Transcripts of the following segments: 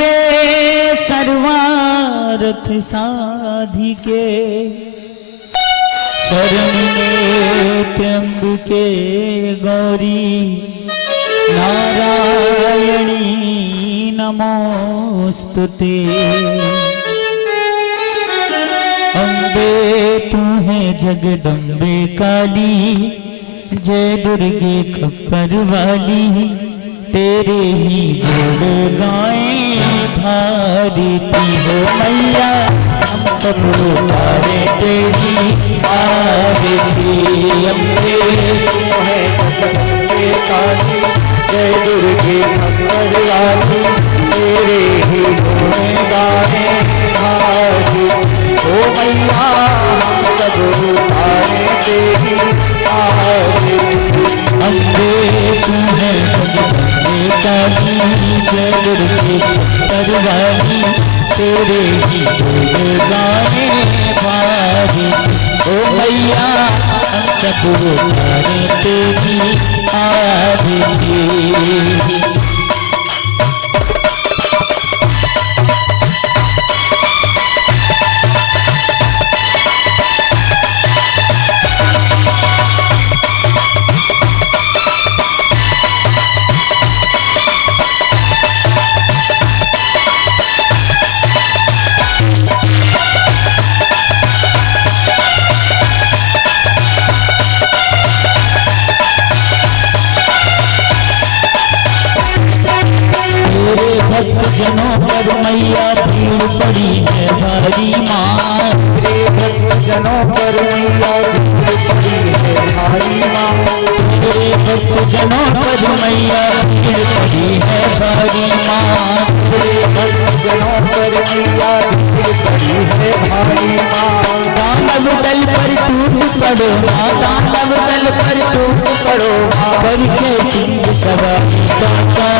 अम्बे सर्वार्थ साधिके शरण में त्र्यंबके गौरी नारायणी नमोस्तुते। अम्बे तू है जगदम्बे काली, जय दुर्गे खप्पर वाली, तेरे ही गुण गाएं भारती हो मैया, हम सब उतारे तेरी आरती। अम्बे तू है जगदम्बे काली, जय दुर्गे खप्पर वाली, तेरे ही गुण गाएं भारती हो मैया, हम सब उतारे तेरी आरती। अम्बे तू है जगदम्बे काली, जय दुर्गे खप्पर वाली, तेरे ही गुण गाएं भारती ओ मैया, हम सब उतारे तेरी आरती। जनों पर मैया भीड़ पड़ी है भारी माँ, तेरे भक्त जनों पर मैया भीड़ पड़ी है भारी माँ, तेरे भक्त जनों पर मैया भीड़ पड़ी है भारी माँ, तेरे भक्त जनों पर मैया भीड़ पड़ी है भारी माँ। दानव दल पर टूट पड़ो माँ, दानव दल पर टूट पड़ो माँ, करके सिंह सवारी सासा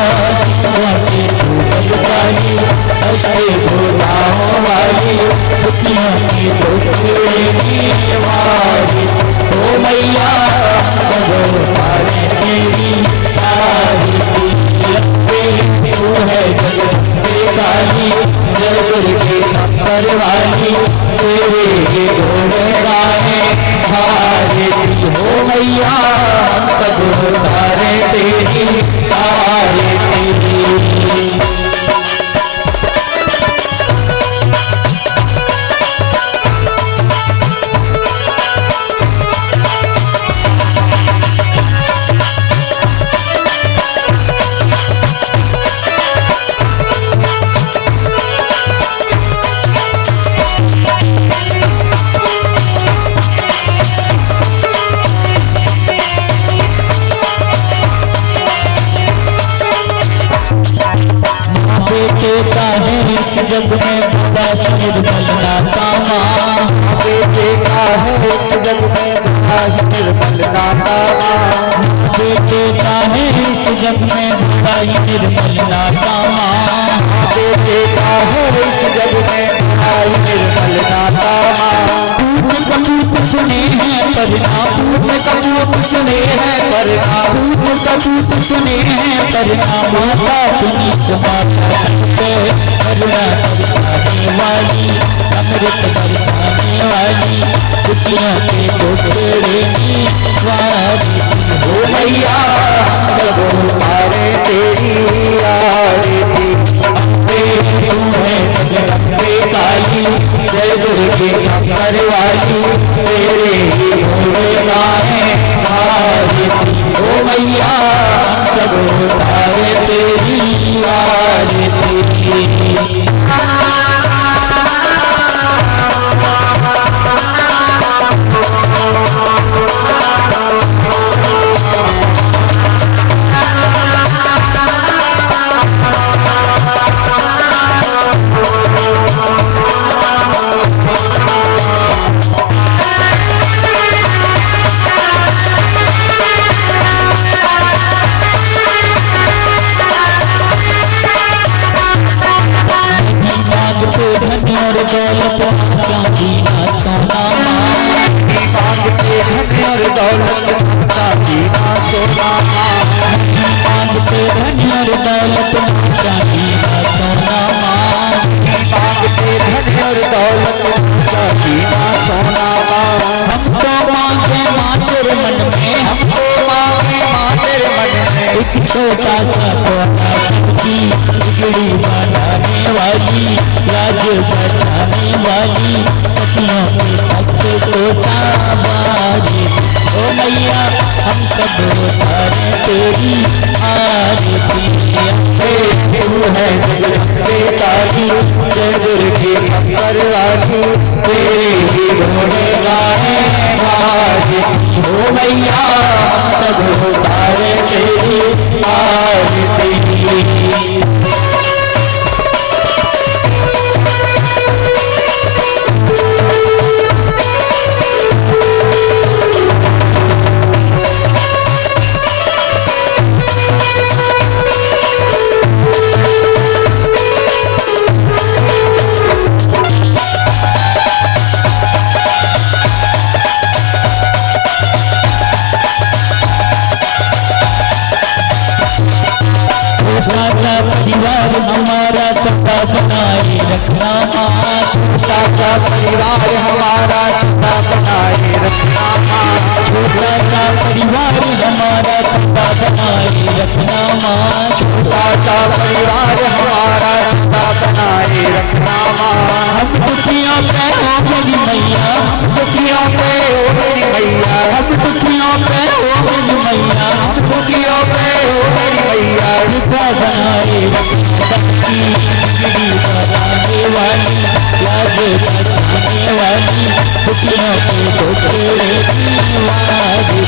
से वाली, अष्टे भुजाओं वाली, दुखियों की दुखड़ेगी वाली ओ मैया, सब उतारे तेरी आरती। अम्बे तू है जगदम्बे काली, जय दुर्गे खप्पर वाली, तेरे गुण गाएं भारती हो मैया, हम सब उतारे तेरी आरती। जग में बस निर्मल नाता माँ, बेटे का है इस जग में बस निर्मल नाता माँ, बेटे का है इस जग में बस निर्मल नाता माँ, बेटे का है इस जग में बस निर्मल नाता माँ। पूत कपूत सुने हैं परिणाम, पूत कपूत सुने हैं परिणाम, पूत कपूत सुने हैं परिणाम, माता सुनी माता सत्य करुणा बरसाने वाली, अमृत बरसाने वाली, दुखियों के टुकड़े की वारी हो मैया, सब उतारे तेरी आरती। अम्बे तू है जगदम्बे काली, जय दुर्गे खप्पर वाली, तेरे ही गुण गाएं भारती हो मैया, सब उतारे तेरी आरती। दौलत चांदी ना सोना एक छोटा सा कोना सबकी बिगड़ी बनाने वाली, लाज बचाने वाली, सतियों के सत्य को संवारी। ओ मैया हम सब उतारे तेरी आरती। तू है जगदम्बे काली, जय दुर्गे खप्पर वाली, तेरे ही गुण गाए गाए। ओ मैया हम सब उतारे तेरी आरती। परिवार हमारा सदा बनाए रखना माँ, छोटा सा परिवार हमारा सदा बनाए रखना माँ, छोटा सा परिवार हमारा सदा बनाए रखना माँ, छोटा सा परिवार हमारा सदा बनाए रखना माँ। हम दुखियों पे हो मेरी मैया, हम दुखियों पे हो मेरी मैया, हम दुखियों पे हो मेरी मैया, हम दुखियों पे हो मेरी मैया। बनाए सबकी बिगड़ी बनाने वाली, लाज बचाने वाली, दुखियों के टोकरे वाली।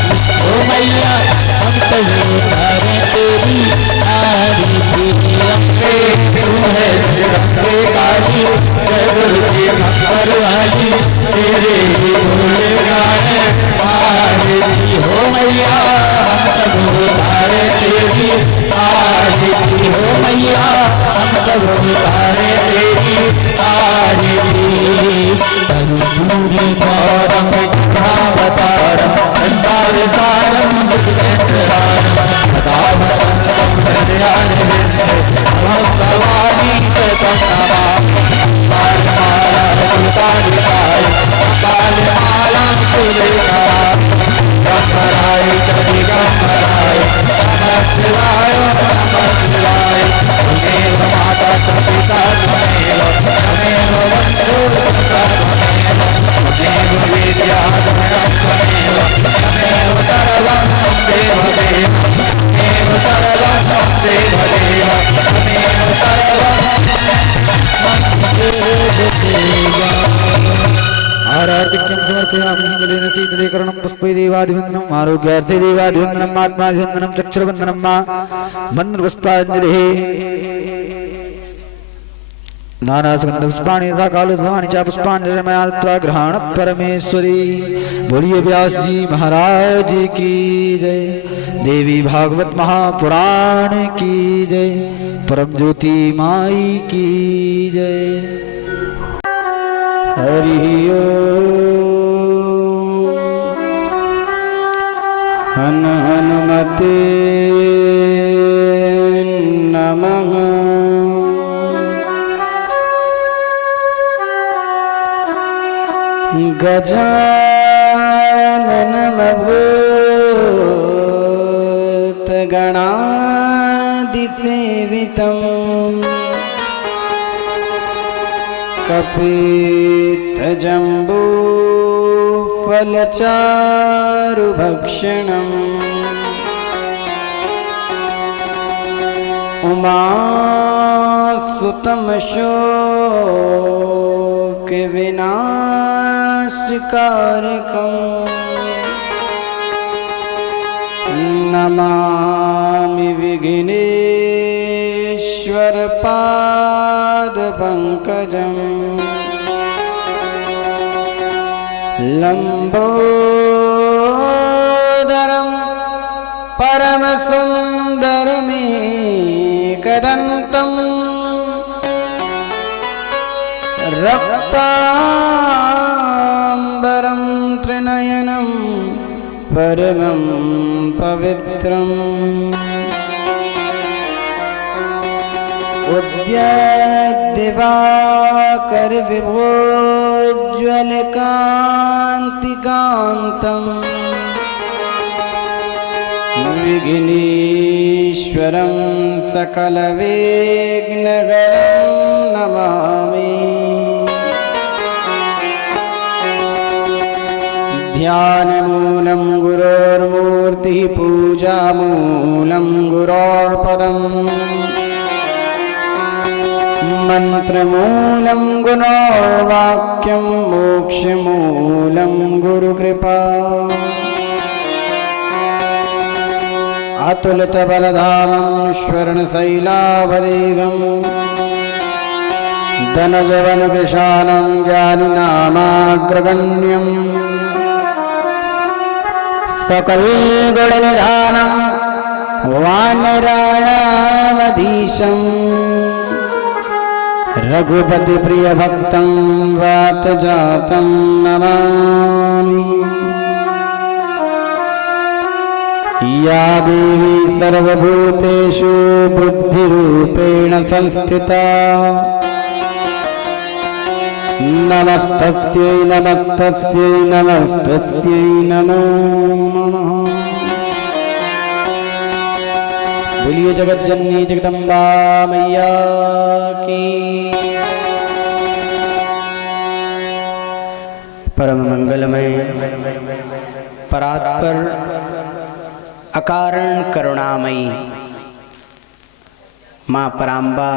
ओ मैया हम सब उतारे तेरी आरती। अम्बे तू है जगदम्बे काली, जय दुर्गे खप्पर वाली, तेरे ही बोल गाए आरती। हो मैया हम सब उतारे तेरी आरती। हो मैया हम सब उतारे तेरी आरती। तरुपूरी पारम भावतारम संसार सारम मुझमेंद्रारम सदावरम भक्तवादी तन्नवा कालमाला रघुतारिकाय कालमाला सुरेकाय गंभराय जय गंभराय नमः शिवाय नमः शिवाय। त्वमेव माता च पिता त्वमेव त्वमेव बन्धुः त्वमेव त्वमेव विद्या त्वमेव त्वमेव सर्वं देव देव त्वमेव सर्वं देव देव त्वमेव सर्वं देव देव। आराधिक्यं समर्पयामि हिमलेन शीतलीकरणं पुष्पै देवादिवन्दनम् आरोग्यार्थे देवादिवन्दनम् आत्मादिवन्दनं चक्षुर्वन्दनं मा वन्दनपुष्पाञ्जलिः। नानासुगन्धपुष्पाणि तथा कालोद्भवानि च पुष्पाञ्जलिं मया दत्त्वा ग्रहण परमेश्वरी। बोलिए व्यास जी महाराज की जय। देवी भागवत महापुराण की जय। परम ज्योति माई की जय। हरि ओम। हनुमते नमः। गजानन भूतगणादिसेवितम् कपित्थजम्बूफलचारुभक्षणम् उमासुतमशोकविनाशकारकम् नमामि विघ्नेश्वरपादपङ्कजम्। लम्बोदरं परमसुन्दरमेकदन्तम् रक्ताम्बरं त्रिनयनं परमं पवित्रम्। उद्यद्दिवाकरविभोज्ज्वलकान्तिकान्तम् विघ्नेश्वरं ईश्वरं सकलविघ्नहरं नमामि। ध्यानमूलं गुरोर्मूर्तिः पूजामूलं गुरोर्पदम् मंत्रमूलं गुणोर्वाक्यं मोक्षमूलं गुरुकृपा। अतुलितबलधामं स्वर्णशैलाभदेहं धनजवनकृशानं ज्ञानिनामाग्रगण्यं सकलगुणनिधानं वानराणामधीशम् रघुपति प्रिय भक्तं वातजातं नमामि। या देवी सर्वभूतेषु बुद्धिरूपेण संस्थिता नमस्तस्यै नमस्तस्यै नमस्तस्यै नमो नमः। बोलिए जगत जननी जगदम्बा मैया की। परम मंगलमय परात्पर अकारण करुणामयी माँ पराम्बा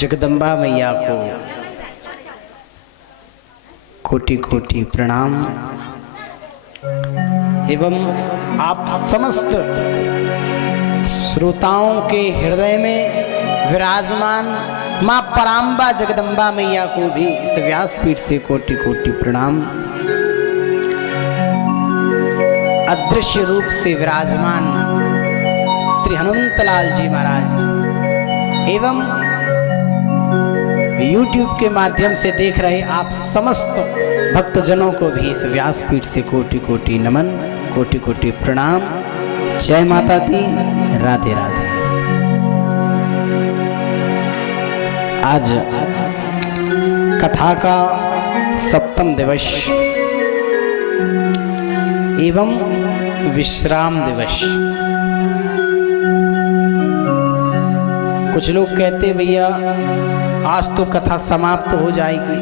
जगदम्बा मैया को कोटि कोटि प्रणाम एवं आप समस्त श्रोताओं के हृदय में विराजमान माँ पराम्बा जगदम्बा मैया को भी इस व्यासपीठ से कोटि कोटि प्रणाम। अदृश्य रूप से विराजमान श्री हनुमंतलाल जी महाराज एवं YouTube के माध्यम से देख रहे आप समस्त भक्तजनों को भी इस व्यासपीठ से कोटि कोटि नमन, कोटि कोटि प्रणाम। जय माता दी, राधे राधे। आज कथा का सप्तम दिवस एवं विश्राम दिवस। कुछ लोग कहते भैया आज तो कथा समाप्त हो जाएगी,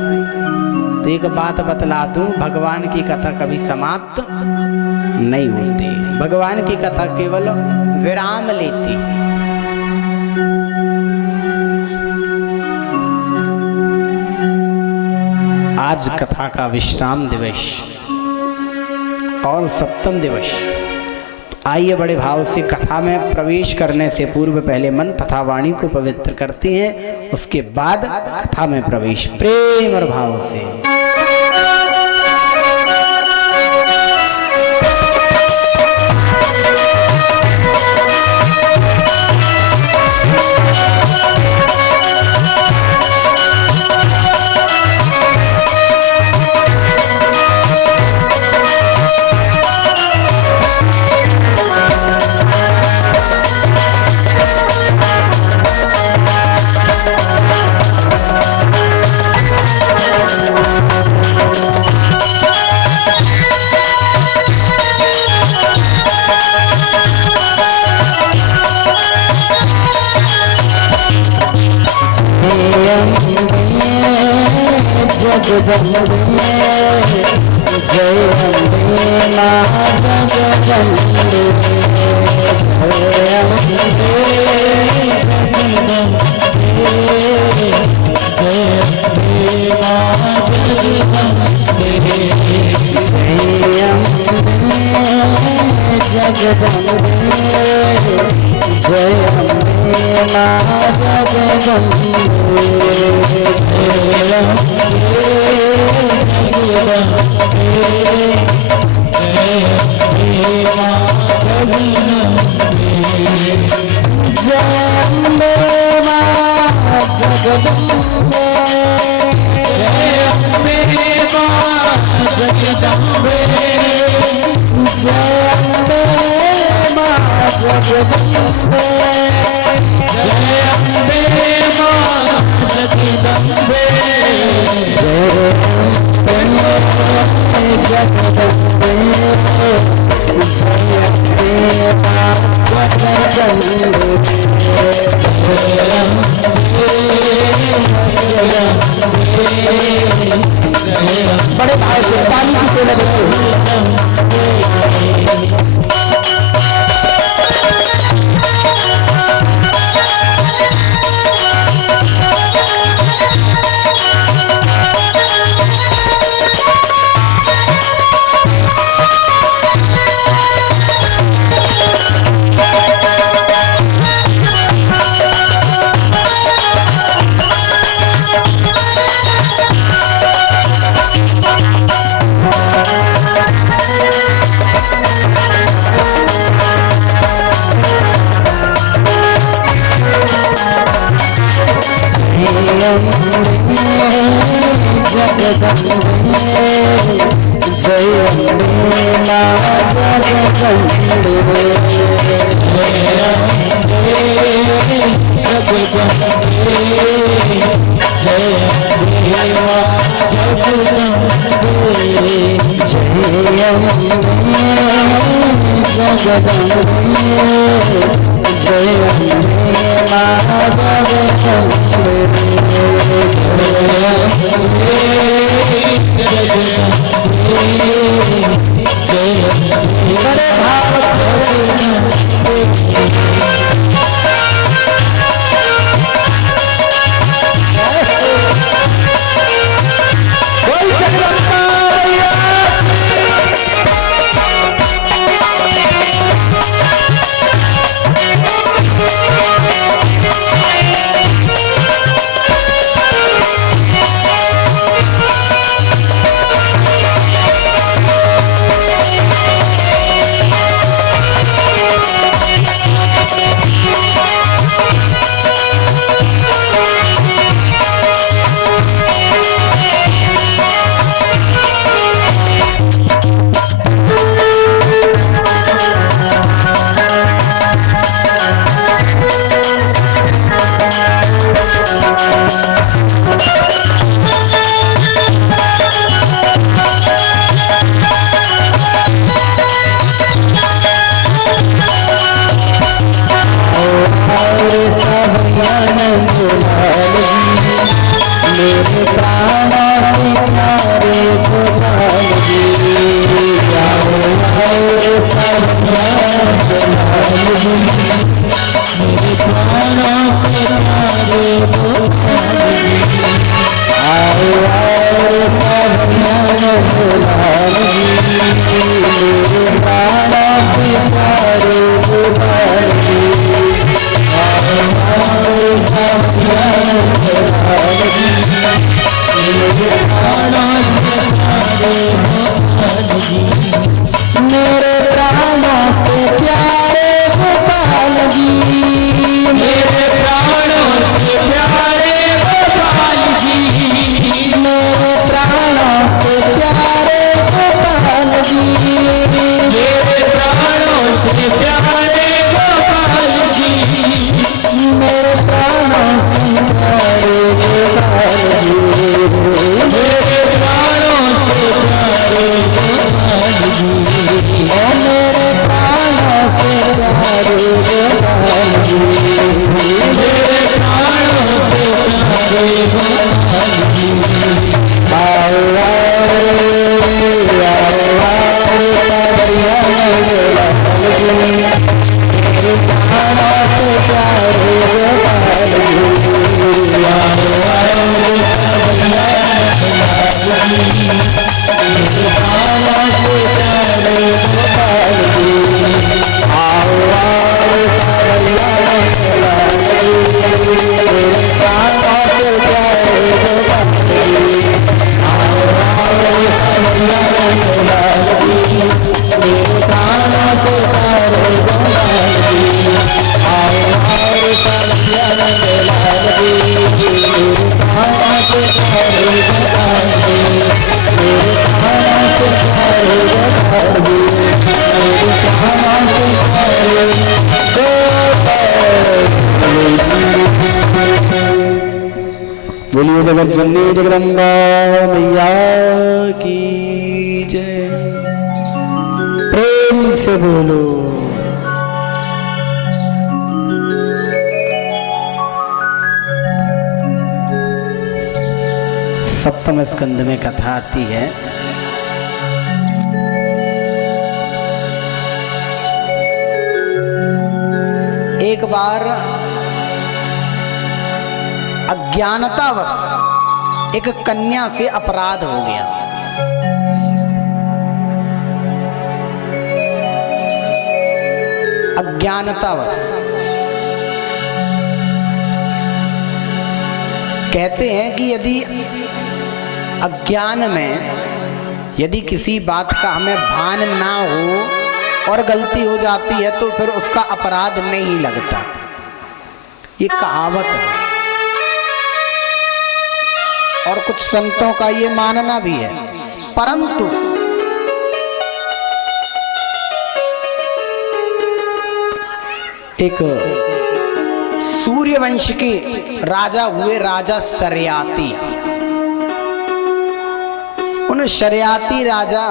तो एक बात बतला दूं, भगवान की कथा कभी समाप्त नहीं होती। भगवान की कथा केवल विराम लेती। आज कथा का विश्राम दिवस और सप्तम दिवस। तो आइए बड़े भाव से कथा में प्रवेश करने से पूर्व पहले मन तथा वाणी को पवित्र करते हैं, उसके बाद कथा में प्रवेश प्रेम और भाव से। जगदम्बे जय अम्बे मां जगदम्बे जय अम्बे मां जगदम्बे जय अम्बे जगदम्बे जय अम्बे मां जगदम्बे जय जगदम्बे बड़े भाव से ताली की से लगे बोलिए जगत जननी जगदम्बा मैया की जय। प्रेम से बोलो। सप्तम स्कंद में कथा आती है एक बार अज्ञानतावश एक कन्या से अपराध हो गया। अज्ञानतावश कहते हैं कि यदि अज्ञान में यदि किसी बात का हमें भान ना हो और गलती हो जाती है तो फिर उसका अपराध नहीं लगता। ये कहावत है और कुछ संतों का ये मानना भी है। परंतु एक सूर्यवंश के राजा हुए, राजा शर्याती। उन शर्याती राजा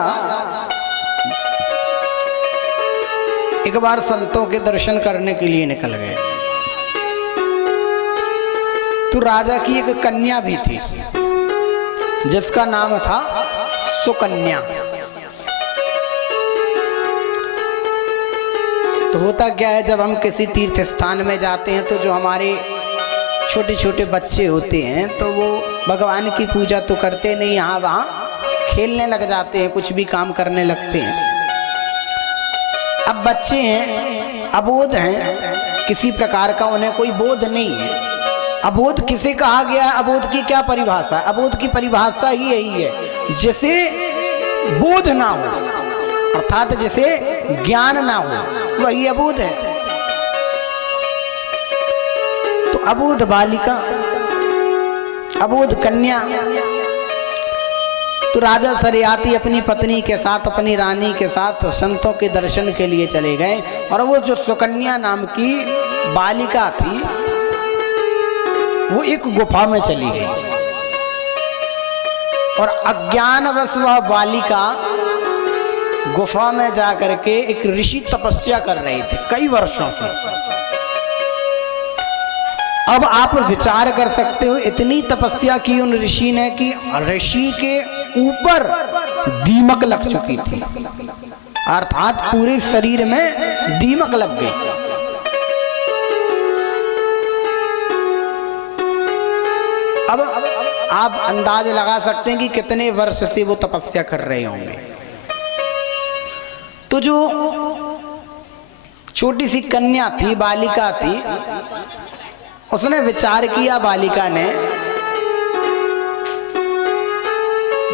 एक बार संतों के दर्शन करने के लिए निकल गए। तो राजा की एक कन्या भी थी जिसका नाम था सुकन्या। तो होता क्या है, जब हम किसी तीर्थ स्थान में जाते हैं तो जो हमारे छोटे छोटे बच्चे होते हैं तो वो भगवान की पूजा तो करते नहीं, यहाँ वहाँ खेलने लग जाते हैं, कुछ भी काम करने लगते हैं। अब बच्चे हैं, अबोध हैं, किसी प्रकार का उन्हें कोई बोध नहीं है। अबोध किसे कहा गया? अबोध की क्या परिभाषा? अबोध की परिभाषा ही यही है जिसे बोध ना हो, अर्थात जिसे ज्ञान ना हो, वही अबोध है। तो अबोध बालिका, अबोध कन्या। तो राजा शर्याती अपनी पत्नी के साथ, अपनी रानी के साथ संतों के दर्शन के लिए चले गए। और वो जो सुकन्या नाम की बालिका थी वो एक गुफा में चली गई और अज्ञानवश वह बालिका गुफा में जाकर के एक ऋषि तपस्या कर रहे थे कई वर्षों से। अब आप विचार कर सकते हो, इतनी तपस्या की उन ऋषि ने कि ऋषि के ऊपर दीमक लग चुकी थी, अर्थात पूरे शरीर में दीमक लग गई। अब आप अंदाज लगा सकते हैं कि कितने वर्ष से वो तपस्या कर रहे होंगे। तो जो छोटी सी कन्या थी, बालिका थी, उसने विचार किया, बालिका ने,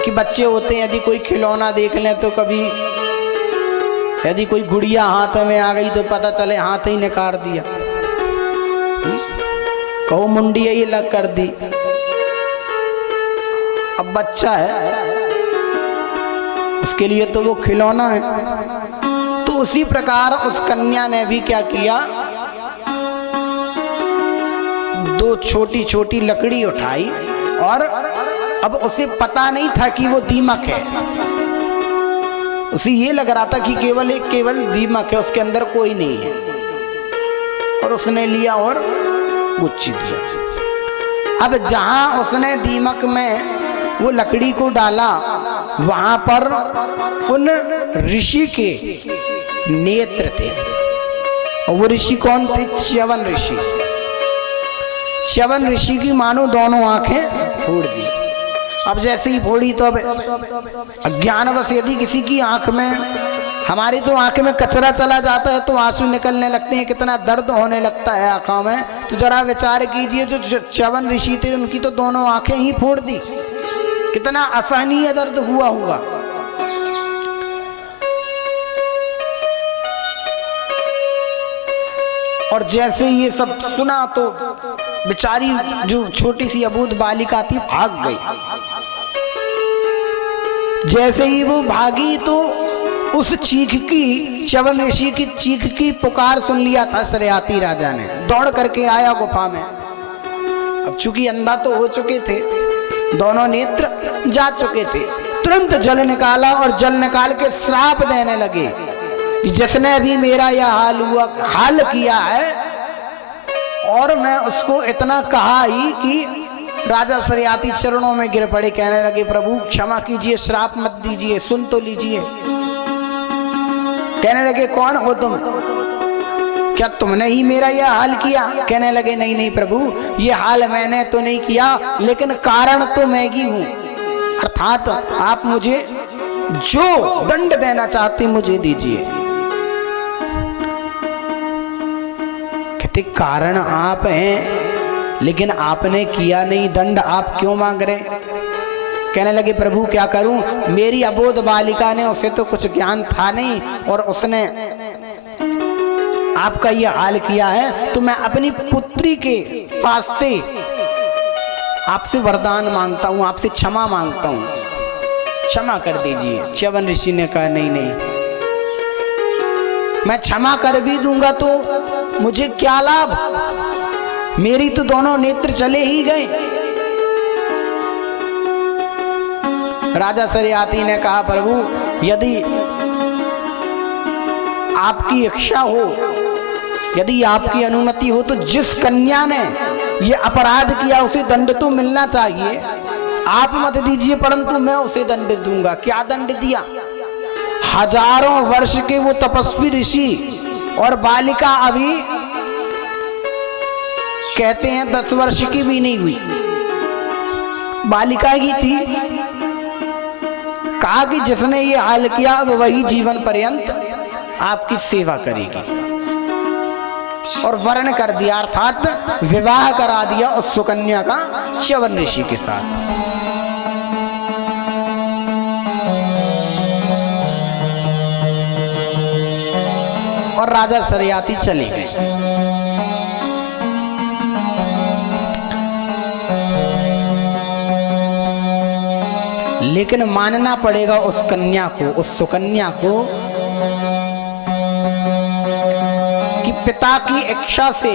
कि बच्चे होते हैं यदि कोई खिलौना देख लें तो कभी यदि कोई गुड़िया हाथ में आ गई तो पता चले हाथ ही निकाल दिया, कहो मुंडी ही लग कर दी। अब बच्चा है, उसके लिए तो वो खिलौना है। तो उसी प्रकार उस कन्या ने भी क्या किया, दो छोटी छोटी लकड़ी उठाई और अब उसे पता नहीं था कि वो दीमक है। उसे ये लग रहा था कि केवल दीमक है, उसके अंदर कोई नहीं है। और उसने लिया और गुच्छी दिया। अब जहां उसने दीमक में वो लकड़ी को डाला, वहां पर उन ऋषि के नेत्र थे। और वो ऋषि कौन थे? च्यवन ऋषि। च्यवन ऋषि की मानो दोनों आंखें फोड़ दी। अब जैसे ही फोड़ी तो अब अज्ञानवश यदि किसी की आंख में, हमारी तो आंख में कचरा चला जाता है तो आंसू निकलने लगते हैं, कितना दर्द होने लगता है आंखों में। तो जरा विचार कीजिए, जो च्यवन ऋषि थे उनकी तो दोनों आंखें ही फोड़ दी, कितना असहनीय दर्द हुआ होगा। और जैसे ये सब सुना तो बेचारी जो छोटी सी अबूझ बालिका थी भाग गई। जैसे ही वो भागी तो उस चीख की, च्यवन ऋषि की चीख की पुकार सुन लिया था शर्याती राजा ने। दौड़ करके आया गुफा में। अब चूंकि अंधा तो हो चुके थे, दोनों नेत्र जा चुके थे, तुरंत जल निकाला और जल निकाल के श्राप देने लगे, जिसने भी मेरा यह हाल किया है, और मैं उसको इतना कहा ही कि राजा शर्याती चरणों में गिर पड़े, कहने लगे प्रभु क्षमा कीजिए, श्राप मत दीजिए, सुन तो लीजिए। कहने लगे कौन हो तुम? क्या तुमने ही मेरा यह हाल किया? कहने लगे नहीं नहीं प्रभु, ये हाल मैंने तो नहीं किया, लेकिन कारण तो मैं ही हूं। अर्थात आप मुझे जो दंड देना चाहते मुझे दीजिए। कहते कारण आप हैं, लेकिन आपने किया नहीं, दंड आप क्यों मांग रहे? कहने लगे प्रभु क्या करूं, मेरी अबोध बालिका ने, उसे तो कुछ ज्ञान था नहीं और उसने आपका ये हाल किया है, तो मैं अपनी पुत्री के वास्ते आपसे वरदान मांगता हूं, आपसे क्षमा मांगता हूं, क्षमा कर दीजिए। च्यवन ऋषि ने कहा नहीं नहीं, मैं क्षमा कर भी दूंगा तो मुझे क्या लाभ, मेरी तो दोनों नेत्र चले ही गए। राजा सरियाती ने कहा प्रभु यदि आपकी इच्छा हो, यदि आपकी अनुमति हो, तो जिस कन्या ने ये अपराध किया उसे दंड तो मिलना चाहिए। आप मत दीजिए परंतु मैं उसे दंड दूंगा। क्या दंड दिया? हजारों वर्ष के वो तपस्वी ऋषि और बालिका अभी कहते हैं 10 वर्ष की भी नहीं हुई, बालिका ही थी। कहा कि जिसने ये हाल किया अब वही जीवन पर्यंत आपकी सेवा करेगी, और वर्ण कर दिया, अर्थात विवाह करा दिया उस सुकन्या का च्यवन ऋषि के साथ। और राजा सरियाती चले गए। लेकिन मानना पड़ेगा उस कन्या को, उस सुकन्या को, कि पिता की इच्छा से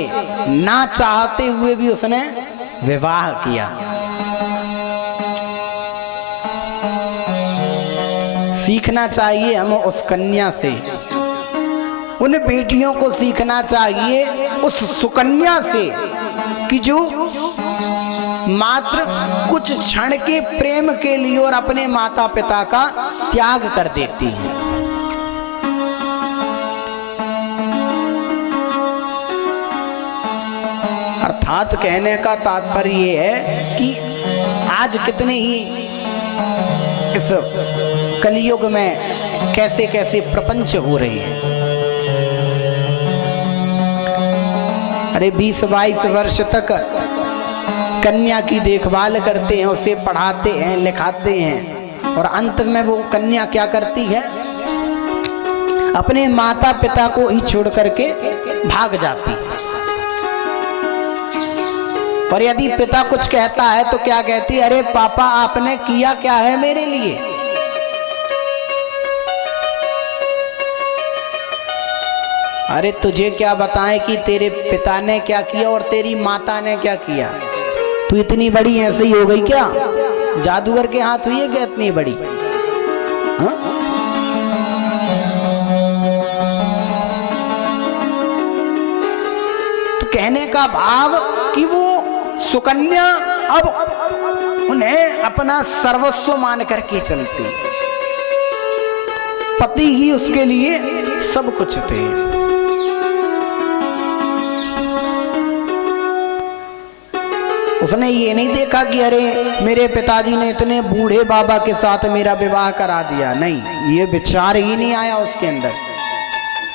ना चाहते हुए भी उसने विवाह किया। सीखना चाहिए हमें उस कन्या से, उन बेटियों को सीखना चाहिए उस सुकन्या से कि जो मात्र कुछ क्षण के प्रेम के लिए और अपने माता पिता का त्याग कर देती है। अर्थात कहने का तात्पर्य ये है कि आज कितने ही इस कलयुग में कैसे कैसे प्रपंच हो रहे हैं। अरे 20-22 वर्ष तक कन्या की देखभाल करते हैं, उसे पढ़ाते हैं, लिखाते हैं, और अंत में वो कन्या क्या करती है? अपने माता पिता को ही छोड़ करके भाग जाती है। और यदि पिता कुछ कहता है तो क्या कहती है? अरे पापा आपने किया क्या है मेरे लिए? अरे तुझे क्या बताएं कि तेरे पिता ने क्या किया और तेरी माता ने क्या किया? तू इतनी बड़ी ऐसे ही हो गई क्या? जादूगर के हाथ हुई है क्या इतनी बड़ी? हा? तो कहने का भाव कि वो सुकन्या अब उन्हें अपना सर्वस्व मान करके चलती, पति ही उसके लिए सब कुछ थे। उसने ये नहीं देखा कि अरे मेरे पिताजी ने इतने बूढ़े बाबा के साथ मेरा विवाह करा दिया, नहीं, ये विचार ही नहीं आया उसके अंदर।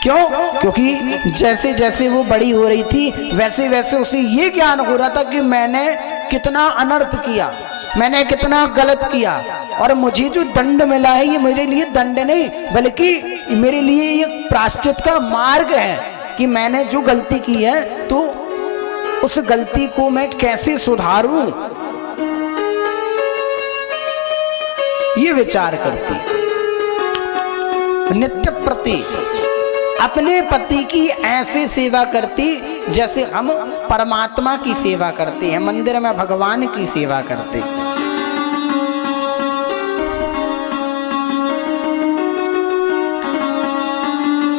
क्यों? क्योंकि जैसे जैसे वो बड़ी हो रही थी वैसे वैसे उसे ये ज्ञान हो रहा था कि मैंने कितना अनर्थ किया, मैंने कितना गलत किया, और मुझे जो दंड मिला है ये मेरे लिए दंड नहीं बल्कि मेरे लिए ये प्रायश्चित का मार्ग है कि मैंने जो गलती की है तो उस गलती को मैं कैसे सुधारूं, ये विचार करती। नित्य प्रति अपने पति की ऐसे सेवा करती जैसे हम परमात्मा की सेवा करते हैं, मंदिर में भगवान की सेवा करते।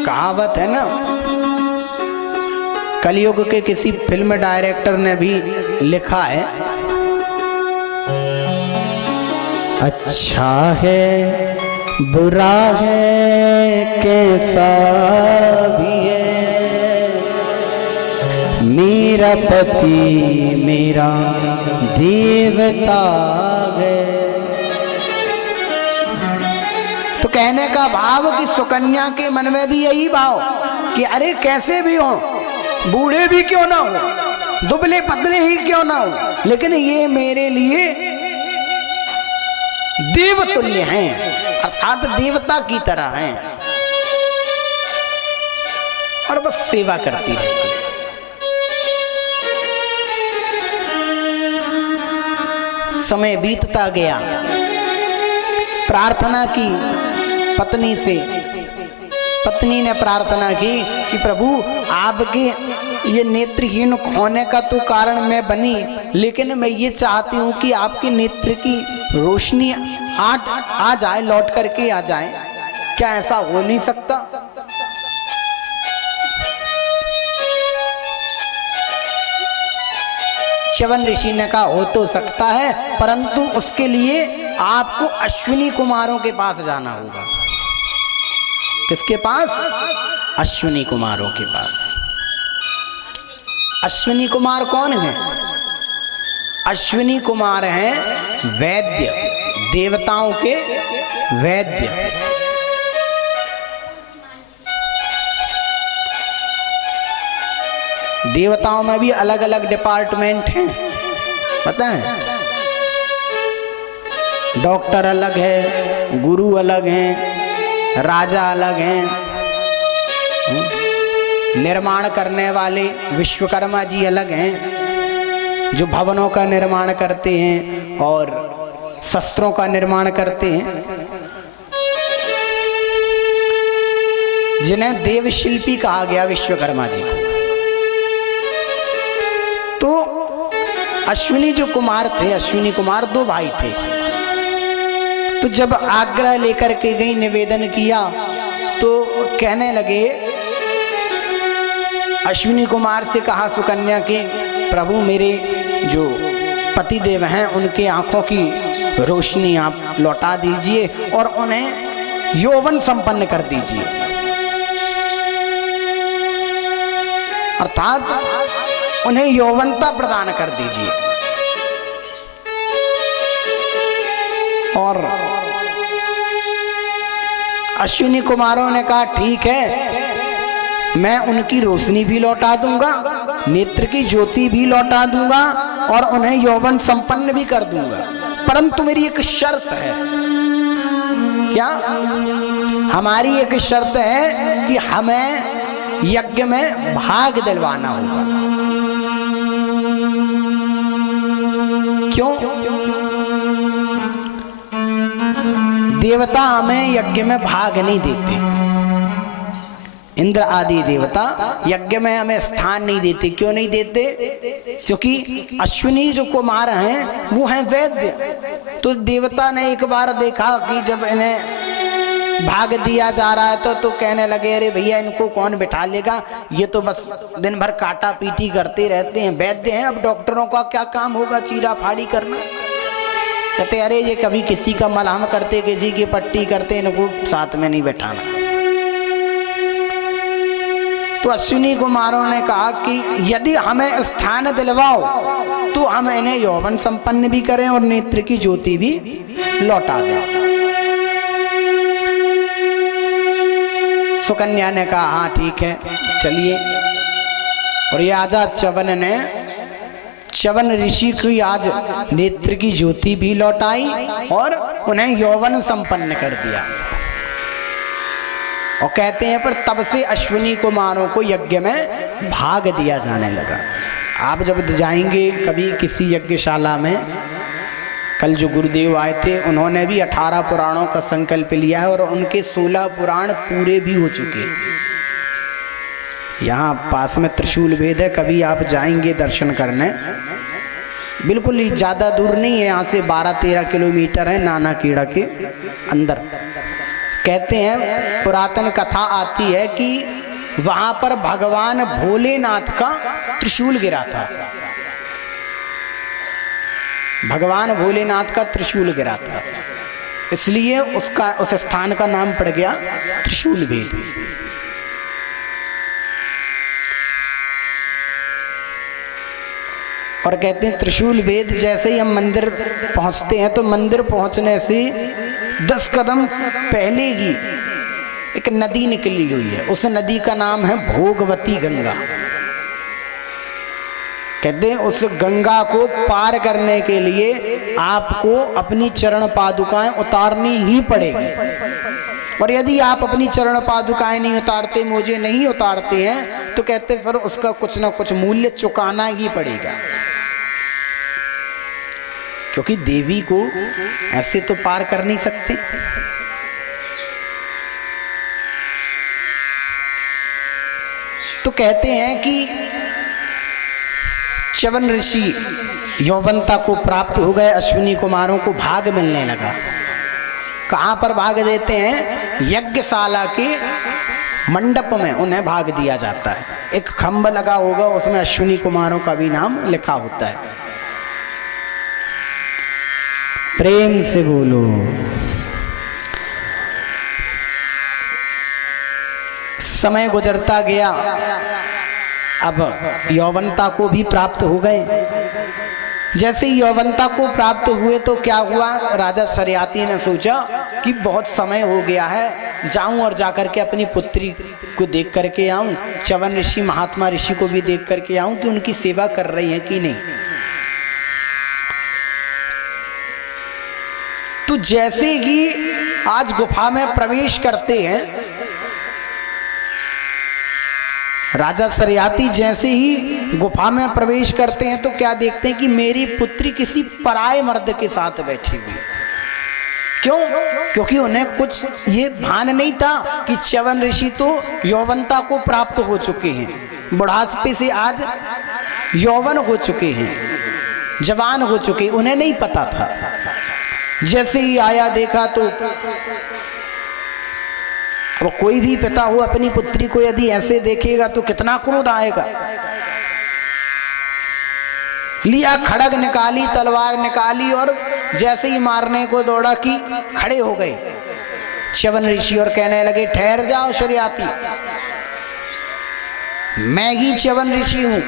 कहावत है ना, कलयुग के किसी फिल्म डायरेक्टर ने भी लिखा है, अच्छा है बुरा है कैसा भी है तेरा पति मेरा देवता है। तो कहने का भाव कि सुकन्या के मन में भी यही भाव कि अरे कैसे भी हो, बूढ़े भी क्यों ना हो, दुबले पतले ही क्यों ना हो, लेकिन ये मेरे लिए देवतुल्य हैं, अर्थात देवता की तरह हैं, और बस सेवा करती रहती है। समय बीतता गया, प्रार्थना की पत्नी से, पत्नी ने प्रार्थना की कि प्रभु आपके ये नेत्रहीन होने का तो कारण मैं बनी, लेकिन मैं ये चाहती हूँ कि आपके नेत्र की रोशनी आ जाए, लौट करके आ जाए। क्या ऐसा हो नहीं सकता? च्यवन ऋषि ने कहा हो तो सकता है, परंतु उसके लिए आपको अश्विनी कुमारों के पास जाना होगा। किसके पास? अश्विनी कुमारों के पास। अश्विनी कुमार कौन है? अश्विनी कुमार हैं वैद्य, देवताओं के वैद्य। देवताओं में भी अलग अलग डिपार्टमेंट हैं, पता है? डॉक्टर अलग है, गुरु अलग हैं, राजा अलग हैं, निर्माण करने वाले विश्वकर्मा जी अलग हैं, जो भवनों का निर्माण करते हैं और शस्त्रों का निर्माण करते हैं, जिन्हें देव शिल्पी कहा गया विश्वकर्मा जी को। तो अश्विनी जो कुमार थे, अश्विनी कुमार दो भाई थे। तो जब आग्रह लेकर के गई, निवेदन किया, तो कहने लगे, अश्विनी कुमार से कहा सुकन्या के प्रभु मेरे जो पतिदेव हैं उनके आंखों की रोशनी आप लौटा दीजिए और उन्हें यौवन संपन्न कर दीजिए, अर्थात उन्हें यौवनता प्रदान कर दीजिए। और अश्विनी कुमारों ने कहा ठीक है, मैं उनकी रोशनी भी लौटा दूंगा, नेत्र की ज्योति भी लौटा दूंगा और उन्हें यौवन संपन्न भी कर दूंगा, परंतु मेरी एक शर्त है। क्या? हमारी एक शर्त है कि हमें यज्ञ में भाग दिलवाना होगा। क्यों? देवता हमें यज्ञ में भाग नहीं देते, इंद्र आदि देवता यज्ञ में हमें स्थान नहीं देते। क्यों नहीं देते? क्योंकि अश्विनी जो कुमार हैं वो हैं वैद्य। तो देवता ने एक बार देखा कि जब इन्हें भाग दिया जा रहा है तो कहने लगे अरे भैया इनको कौन बिठा लेगा, ये तो बस दिन भर काटा पीटी करते रहते हैं, वैद्य हैं, अब डॉक्टरों का क्या काम होगा चीरा फाड़ी करना। कहते अरे ये कभी किसी का मलहम करते, किसी की पट्टी करते, इनको साथ में नहीं बैठाना। तो अश्विनी कुमारों ने कहा कि यदि हमें स्थान दिलवाओ तो हम इन्हें यौवन संपन्न भी करें और नेत्र की ज्योति भी लौटा दें। सुकन्या ने कहा हाँ ठीक है चलिए। और ये आजाद च्यवन ऋषि की आज नेत्र की ज्योति भी लौटाई और उन्हें यौवन संपन्न कर दिया। और कहते हैं पर तब से अश्विनी कुमारों को यज्ञ में भाग दिया जाने लगा। आप जब जाएंगे कभी किसी यज्ञशाला में, कल जो गुरुदेव आए थे उन्होंने भी 18 पुराणों का संकल्प लिया है और उनके 16 पुराण पूरे भी हो चुके हैं। यहाँ पास में त्रिशूल भेद है, कभी आप जाएंगे दर्शन करने, बिल्कुल ही ज़्यादा दूर नहीं है, यहाँ से 12-13 किलोमीटर है, नाना कीड़ा के अंदर। कहते हैं पुरातन कथा आती है कि वहाँ पर भगवान भोलेनाथ का त्रिशूल गिरा था, भगवान भोलेनाथ का त्रिशूल गिरा था, इसलिए उस स्थान का नाम पड़ गया त्रिशूल भेद। और कहते हैं त्रिशूल वेद जैसे ही हम मंदिर पहुंचते हैं तो मंदिर पहुंचने से 10 कदम पहले ही एक नदी निकली हुई है। उस नदी का नाम है भोगवती गंगा। कहते हैं उस गंगा को पार करने के लिए आपको अपनी चरण पादुकाएं उतारनी ही पड़ेगी, और यदि आप अपनी चरण पादुकाएं नहीं उतारते, मुझे नहीं उतारते हैं, तो कहते फिर उसका कुछ ना कुछ मूल्य चुकाना ही पड़ेगा, क्योंकि देवी को ऐसे तो पार कर नहीं सकते। तो कहते हैं कि च्यवन ऋषि यौवनता को प्राप्त हो गए, अश्विनी कुमारों को भाग मिलने लगा। कहाँ पर भाग देते हैं? यज्ञशाला के मंडप में उन्हें भाग दिया जाता है। एक खंभ लगा होगा, उसमें अश्विनी कुमारों का भी नाम लिखा होता है। प्रेम से बोलो। समय गुजरता गया, अब यौवनता को भी प्राप्त हो गए। जैसे ही यौवनता को प्राप्त हुए तो क्या हुआ, राजा शर्याती ने सोचा कि बहुत समय हो गया है, जाऊं और जाकर के अपनी पुत्री को देख करके आऊं, च्यवन ऋषि महात्मा ऋषि को भी देख करके आऊं कि उनकी सेवा कर रही है कि नहीं। तो जैसे ही आज गुफा में प्रवेश करते हैं, राजा शर्याती जैसे ही गुफा में प्रवेश करते हैं तो क्या देखते हैं कि मेरी पुत्री किसी पराये मर्द के साथ बैठी हुई। क्यों? क्योंकि उन्हें कुछ ये भान नहीं था कि च्यवन ऋषि तो यौवनता को प्राप्त हो चुके हैं, बुढ़ापे से आज यौवन हो चुके हैं, जवान हो चुके, उन्हें नहीं पता था। जैसे ही आया देखा तो अब कोई भी पिता हो अपनी पुत्री को यदि ऐसे देखेगा तो कितना क्रोध आएगा। लिया खड़ग निकाली, तलवार निकाली और जैसे ही मारने को दौड़ा कि खड़े हो गए च्यवन ऋषि और कहने लगे, ठहर जाओ शर्याती, मैं ही च्यवन ऋषि हूं।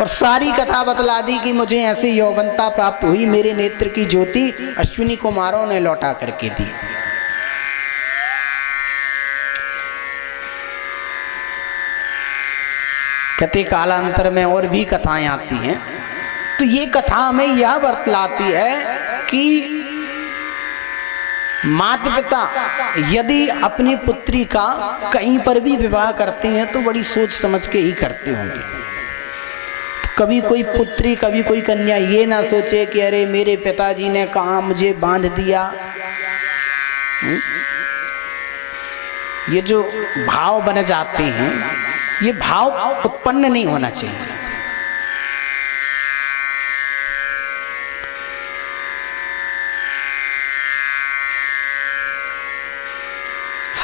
और सारी कथा बतला दी कि मुझे ऐसी यौवनता प्राप्त हुई, मेरे नेत्र की ज्योति अश्विनी कुमारों ने लौटा करके दी। कहते कालांतर में और भी कथाएं आती हैं। तो ये कथा हमें यह बतलाती है कि माता पिता यदि अपनी पुत्री का कहीं पर भी विवाह करते हैं तो बड़ी सोच समझ के ही करते होंगे। तो कभी कोई पुत्री, कभी कोई कन्या ये ना सोचे कि अरे मेरे पिताजी ने कहा मुझे बांध दिया। ये जो भाव बन जाते हैं, ये भाव उत्पन्न नहीं होना चाहिए।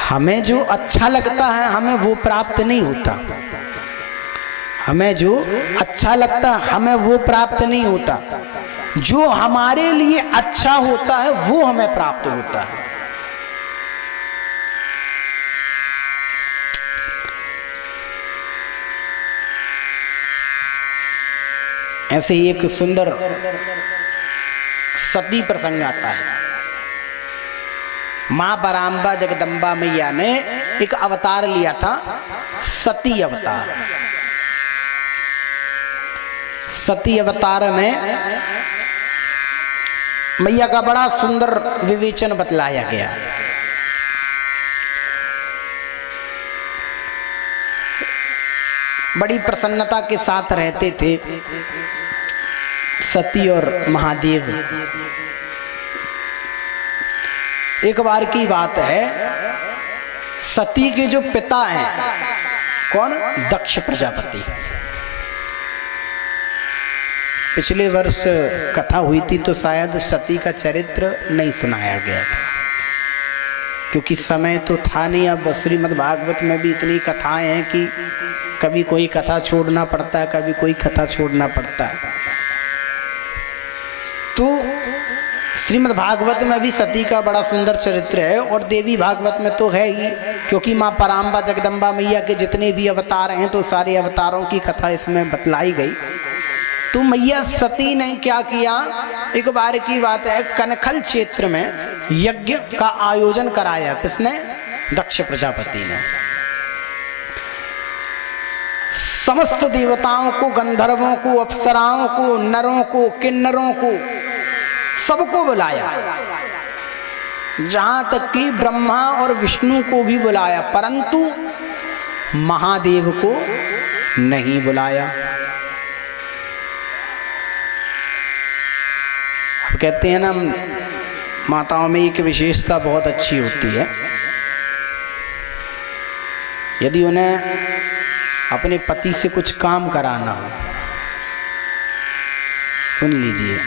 हमें जो अच्छा लगता है हमें वो प्राप्त नहीं होता। हमें जो अच्छा लगता है हमें वो प्राप्त नहीं होता। जो हमारे लिए अच्छा होता है वो हमें प्राप्त होता है। ऐसे ही एक सुंदर सती प्रसंग आता है। मां बराम्बा जगदम्बा मैया ने एक अवतार लिया था, सती अवतार। सती अवतार में मैया का बड़ा सुंदर विवेचन बतलाया गया। बड़ी प्रसन्नता के साथ रहते थे सती और महादेव। एक बार की बात है, सती के जो पिता हैं, कौन? दक्ष प्रजापति। पिछले वर्ष कथा हुई थी तो शायद सती का चरित्र नहीं सुनाया गया था, क्योंकि समय तो था नहीं। अब श्रीमद् भागवत में भी इतनी कथाएं हैं कि कभी कोई कथा छोड़ना पड़ता है, कभी कोई कथा छोड़ना पड़ता है। तो श्रीमद् भागवत में भी सती का बड़ा सुंदर चरित्र है, और देवी भागवत में तो है ही, क्योंकि माँ पराम्बा जगदम्बा मैया के जितने भी अवतार हैं तो सारे अवतारों की कथा इसमें बतलाई गई। तो मैया सती ने क्या किया, एक बार की बात है, कनखल क्षेत्र में यज्ञ का आयोजन कराया। किसने? दक्ष प्रजापति ने। समस्त देवताओं को, गंधर्वों को, अप्सराओं को, नरों को, किन्नरों को, सबको बुलाया, जहां तक कि ब्रह्मा और विष्णु को भी बुलाया, परंतु महादेव को नहीं बुलाया। अब कहते हैं ना, माताओं में एक विशेषता बहुत अच्छी होती है, यदि उन्हें अपने पति से कुछ काम कराना हो, सुन लीजिए,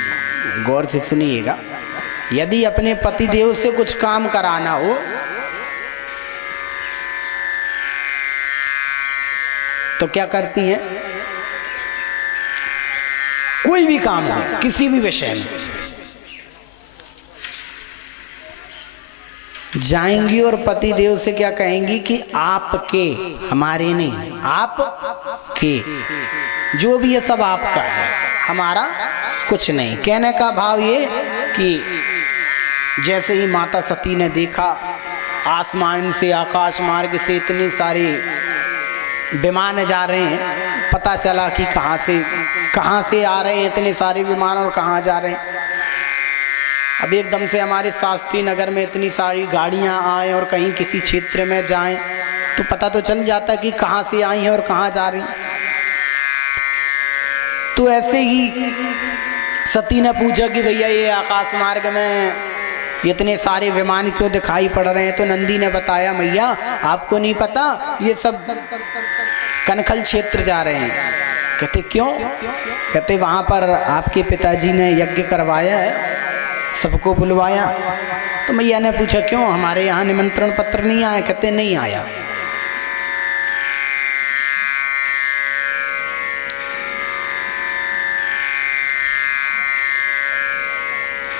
गौर से सुनिएगा, यदि अपने पति देव से कुछ काम कराना हो तो क्या करती हैं? कोई भी काम हो, किसी भी विषय में जाएंगी और पति देव से क्या कहेंगी कि आपके, हमारे नहीं, आपके, जो भी है सब आपका है, हमारा कुछ नहीं। कहने का भाव ये कि जैसे ही माता सती ने देखा आसमान से, आकाश मार्ग से इतने सारे विमान जा रहे हैं, पता चला कि कहाँ से आ रहे हैं इतने सारे विमान और कहाँ जा रहे हैं। अब एकदम से हमारे शास्त्री नगर में इतनी सारी गाड़ियां आए और कहीं किसी क्षेत्र में जाएं तो पता तो चल जाता कि कहाँ से आई हैं और कहाँ जा रही। तो ऐसे ही सती ने पूछा कि भैया ये आकाश मार्ग में इतने सारे विमान क्यों दिखाई पड़ रहे हैं? तो नंदी ने बताया, मैया आपको नहीं पता, ये सब कनखल क्षेत्र जा रहे हैं। कहते क्यों? कहते वहां पर आपके पिताजी ने यज्ञ करवाया है, सबको बुलवाया। तो मैया ने पूछा क्यों, हमारे यहाँ निमंत्रण पत्र नहीं आया? कहते नहीं आया।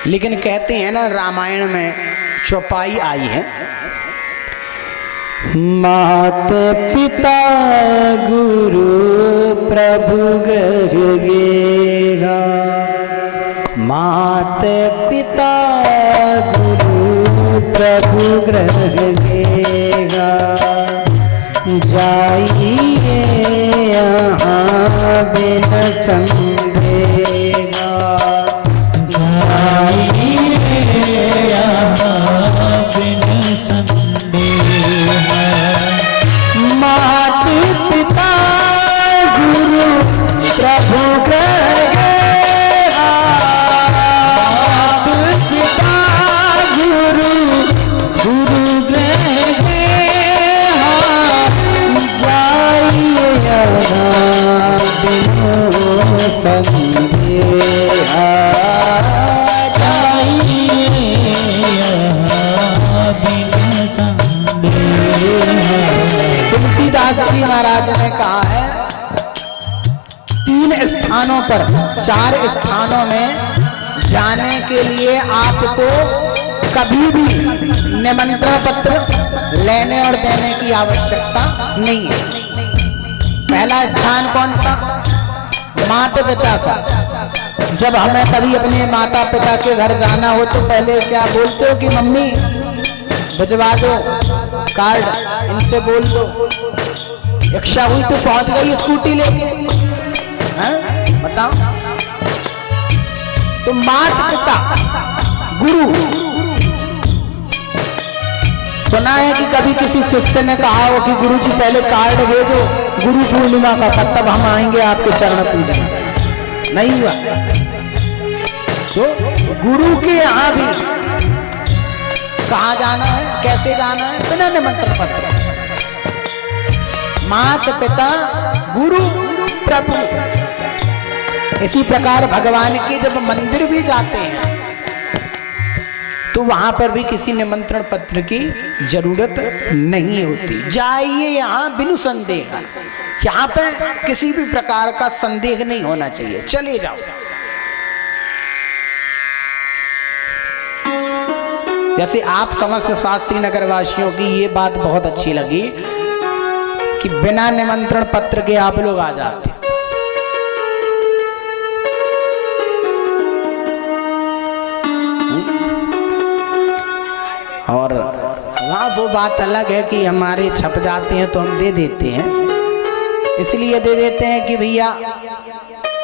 लेकिन कहते हैं ना, रामायण में चौपाई आई है, मात पिता गुरु प्रभु ग्रह गेगा, मात पिता गुरु प्रभु ग्रह गेगा, जाइए यहाँ बिन संदेगा, महाराज ने कहा है, 3 स्थानों पर, 4 स्थानों में जाने के लिए आपको कभी भी निमंत्रण पत्र लेने और देने की आवश्यकता नहीं है। पहला स्थान कौन सा? माता पिता का। जब हमें कभी अपने माता पिता के घर जाना हो तो पहले क्या बोलते हो कि मम्मी भिजवा दो कार्ड, इनसे बोल दो। इच्छा हुई तो पहुंच गई स्कूटी लेके, बताओ। तो माता पिता गुरु, सुना है कि कभी किसी शिष्य ने कहा हो कि गुरुजी पहले कार्ड भेजो गुरु पूर्णिमा का, तब हम आएंगे आपके चरण पूजन। नहीं हुआ। तो गुरु के यहाँ भी कहाँ जाना है, कैसे जाना है? बिना निमंत्रण पत्र। माता पिता गुरु प्रभु। इसी प्रकार भगवान के जब मंदिर भी जाते हैं तो वहां पर भी किसी निमंत्रण पत्र की जरूरत नहीं होती। जाइए यहाँ बिनु संदेह, यहाँ पर किसी भी प्रकार का संदेह नहीं होना चाहिए, चले जाओ। जैसे आप समस्त शास्त्री नगर वासियों की ये बात बहुत अच्छी लगी कि बिना निमंत्रण पत्र के आप लोग आ जाते। वो बात अलग है कि हमारे छप जाते हैं तो हम दे देते हैं, इसलिए दे देते हैं कि भैया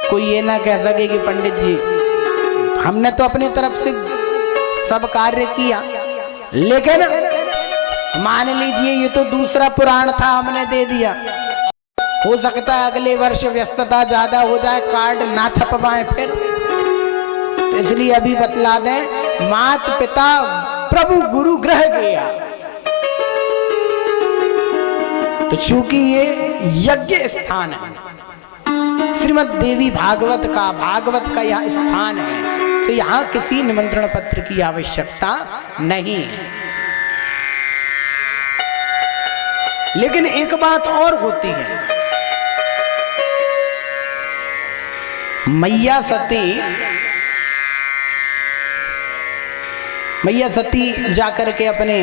कोई ये ना कह सके कि पंडित जी हमने तो अपनी तरफ से सब कार्य किया, लेकिन मान लीजिए ये तो दूसरा पुराण था, हमने दे दिया, हो सकता है अगले वर्ष व्यस्तता ज्यादा हो जाए, कार्ड ना छप पाए फिर, तो इसलिए अभी बतला दें, मात पिता प्रभु गुरु ग्रह गया। तो चूंकि ये यज्ञ स्थान है, श्रीमद् देवी भागवत का यह स्थान है, तो यहाँ किसी निमंत्रण पत्र की आवश्यकता नहीं है। लेकिन एक बात और होती है, मैया सती जाकर के अपने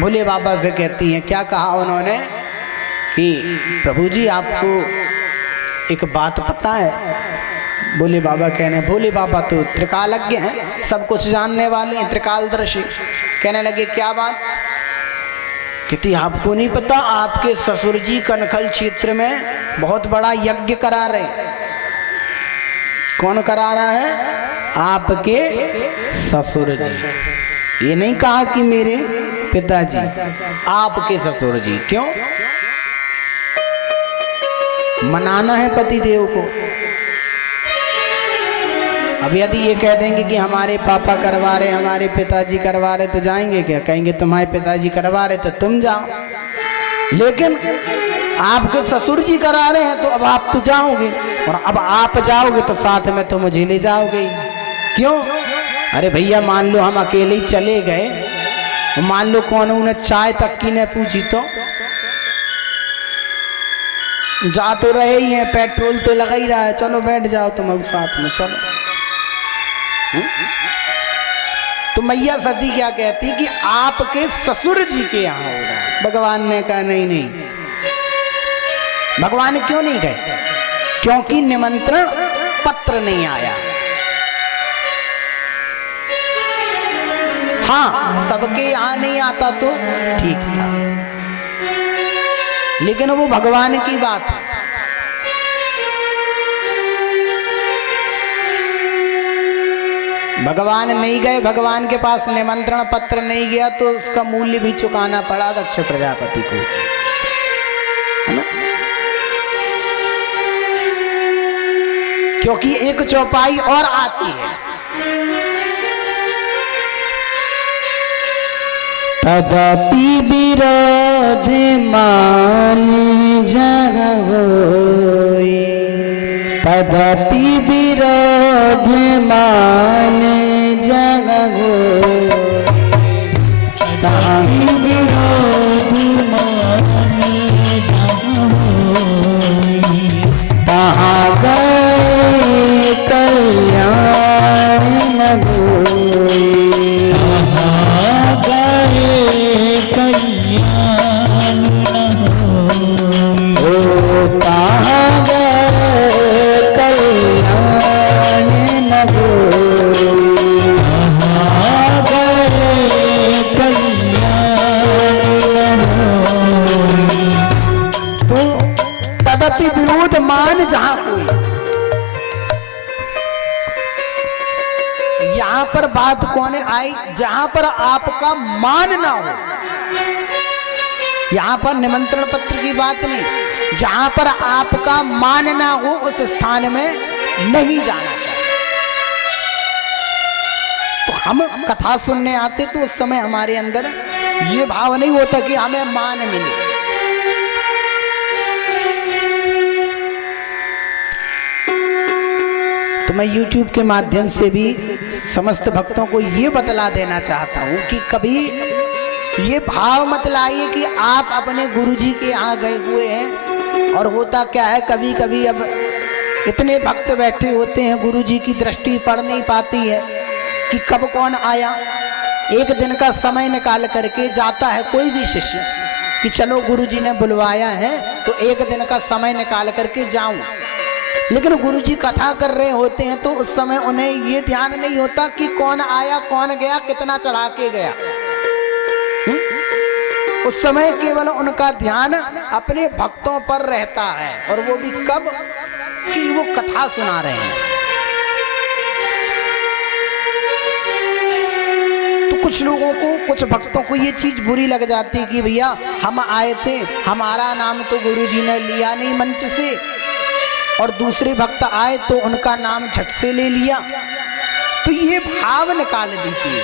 भोले बाबा से कहती हैं, क्या कहा उन्होंने कि प्रभु जी आपको एक बात पता है? भोले बाबा कहने, भोले बाबा तो त्रिकालज्ञ हैं, सब कुछ जानने वाले हैं, त्रिकालदर्शी। कहने लगे क्या बात? कहती आपको नहीं पता, आपके ससुर जी कनखल क्षेत्र में बहुत बड़ा यज्ञ करा रहे। कौन करा रहा है? आपके ससुर जी। ये नहीं कहा कि मेरे पिताजी, आपके ससुर जी। क्यों? मनाना है पति देव को। अब यदि ये कह देंगे कि हमारे पापा करवा रहे, हमारे पिताजी करवा रहे, तो जाएंगे क्या? कहेंगे तुम्हारे पिताजी करवा रहे तो तुम जाओ, लेकिन आपके ससुर जी करा रहे हैं तो अब आप तो जाओगे, और अब आप जाओगे तो साथ में तो मुझे ले जाओगे। क्यों? अरे भैया मान लो हम अकेले ही चले गए, मान लो कौन उन्हें चाय तक की ने पूछी, तो जा तो रहे ही हैं, पेट्रोल तो लगा ही रहा है, चलो बैठ जाओ तुम अब साथ में, चलो। तो मैया सती क्या कहती कि आपके ससुर जी के यहाँ हो रहा है। भगवान ने कहा नहीं नहीं। भगवान क्यों नहीं गए? क्योंकि निमंत्रण पत्र नहीं आया। हाँ, सबके यहाँ नहीं आता तो ठीक था, लेकिन वो भगवान की बात है। भगवान नहीं गए, भगवान के पास निमंत्रण पत्र नहीं गया, तो उसका मूल्य भी चुकाना पड़ा दक्ष प्रजापति को, है ना? क्योंकि एक चौपाई और आती है, तदपि विरोध मान जग होई, तदपि विरोध मान जग होई, तदपि विरोध मान जग होई, तहाँ गए कल्याण न होई, तहाँ गए कल्याण न होई, ओ तहाँ गए कल्याण न होई, तहाँ गए कल्याण न होई। तो तदपि विरोध मान जहां कोई, यहां पर बात कौन आई? जहां पर आपका मान ना हो, यहां पर निमंत्रण पत्र की बात नहीं, जहां पर आपका मान ना हो उस स्थान में नहीं जाना चाहिए। तो हम कथा सुनने आते तो उस समय हमारे अंदर ये भाव नहीं होता कि हमें मान मिले। तो मैं YouTube के माध्यम से भी समस्त भक्तों को ये बतला देना चाहता हूँ कि कभी ये भाव मत लाइए कि आप अपने गुरुजी के यहाँ गए हुए हैं। और होता क्या है, कभी कभी अब इतने भक्त बैठे होते हैं, गुरुजी की दृष्टि पड़ नहीं पाती है कि कब कौन आया। एक दिन का समय निकाल करके जाता है कोई भी शिष्य कि चलो गुरुजी ने बुलवाया है तो एक दिन का समय निकाल करके जाऊं, लेकिन गुरुजी कथा कर रहे होते हैं तो उस समय उन्हें ये ध्यान नहीं होता कि कौन आया, कौन गया, कितना चढ़ा के गया। उस समय केवल उनका ध्यान अपने भक्तों पर रहता है, और वो भी कब कि वो कथा सुना रहे हैं। तो कुछ लोगों को, कुछ भक्तों को ये चीज बुरी लग जाती कि भैया हम आए थे, हमारा नाम तो गुरुजी ने लिया नहीं मंच से, और दूसरे भक्त आए तो उनका नाम झट से ले लिया। तो ये भाव निकाल दीजिए,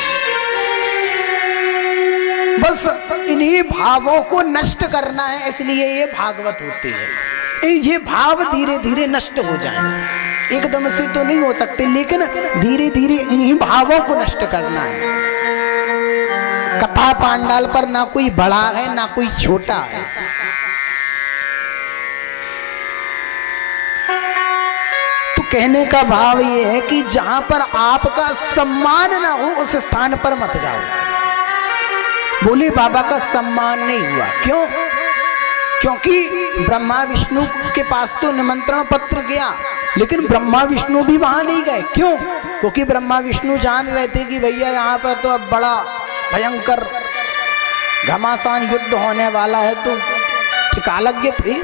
बस इन्हीं भावों को नष्ट करना है, इसलिए ये भागवत होती है। ये भाव धीरे धीरे नष्ट हो जाए, एकदम से तो नहीं हो सकते, लेकिन धीरे धीरे इन्हीं भावों को नष्ट करना है। कथा पांडाल पर ना कोई बड़ा है ना कोई छोटा है। तो कहने का भाव ये है कि जहां पर आपका सम्मान ना हो उस स्थान पर मत जाओ। बोले बाबा का सम्मान नहीं हुआ, क्यों? क्योंकि ब्रह्मा विष्णु के पास तो निमंत्रण पत्र गया, लेकिन ब्रह्मा विष्णु भी वहां नहीं गए। क्यों? क्योंकि ब्रह्मा विष्णु जान रहे थे कि भैया यहाँ पर तो अब बड़ा भयंकर घमासान युद्ध होने वाला है, तो ठिकालज्ञ थे।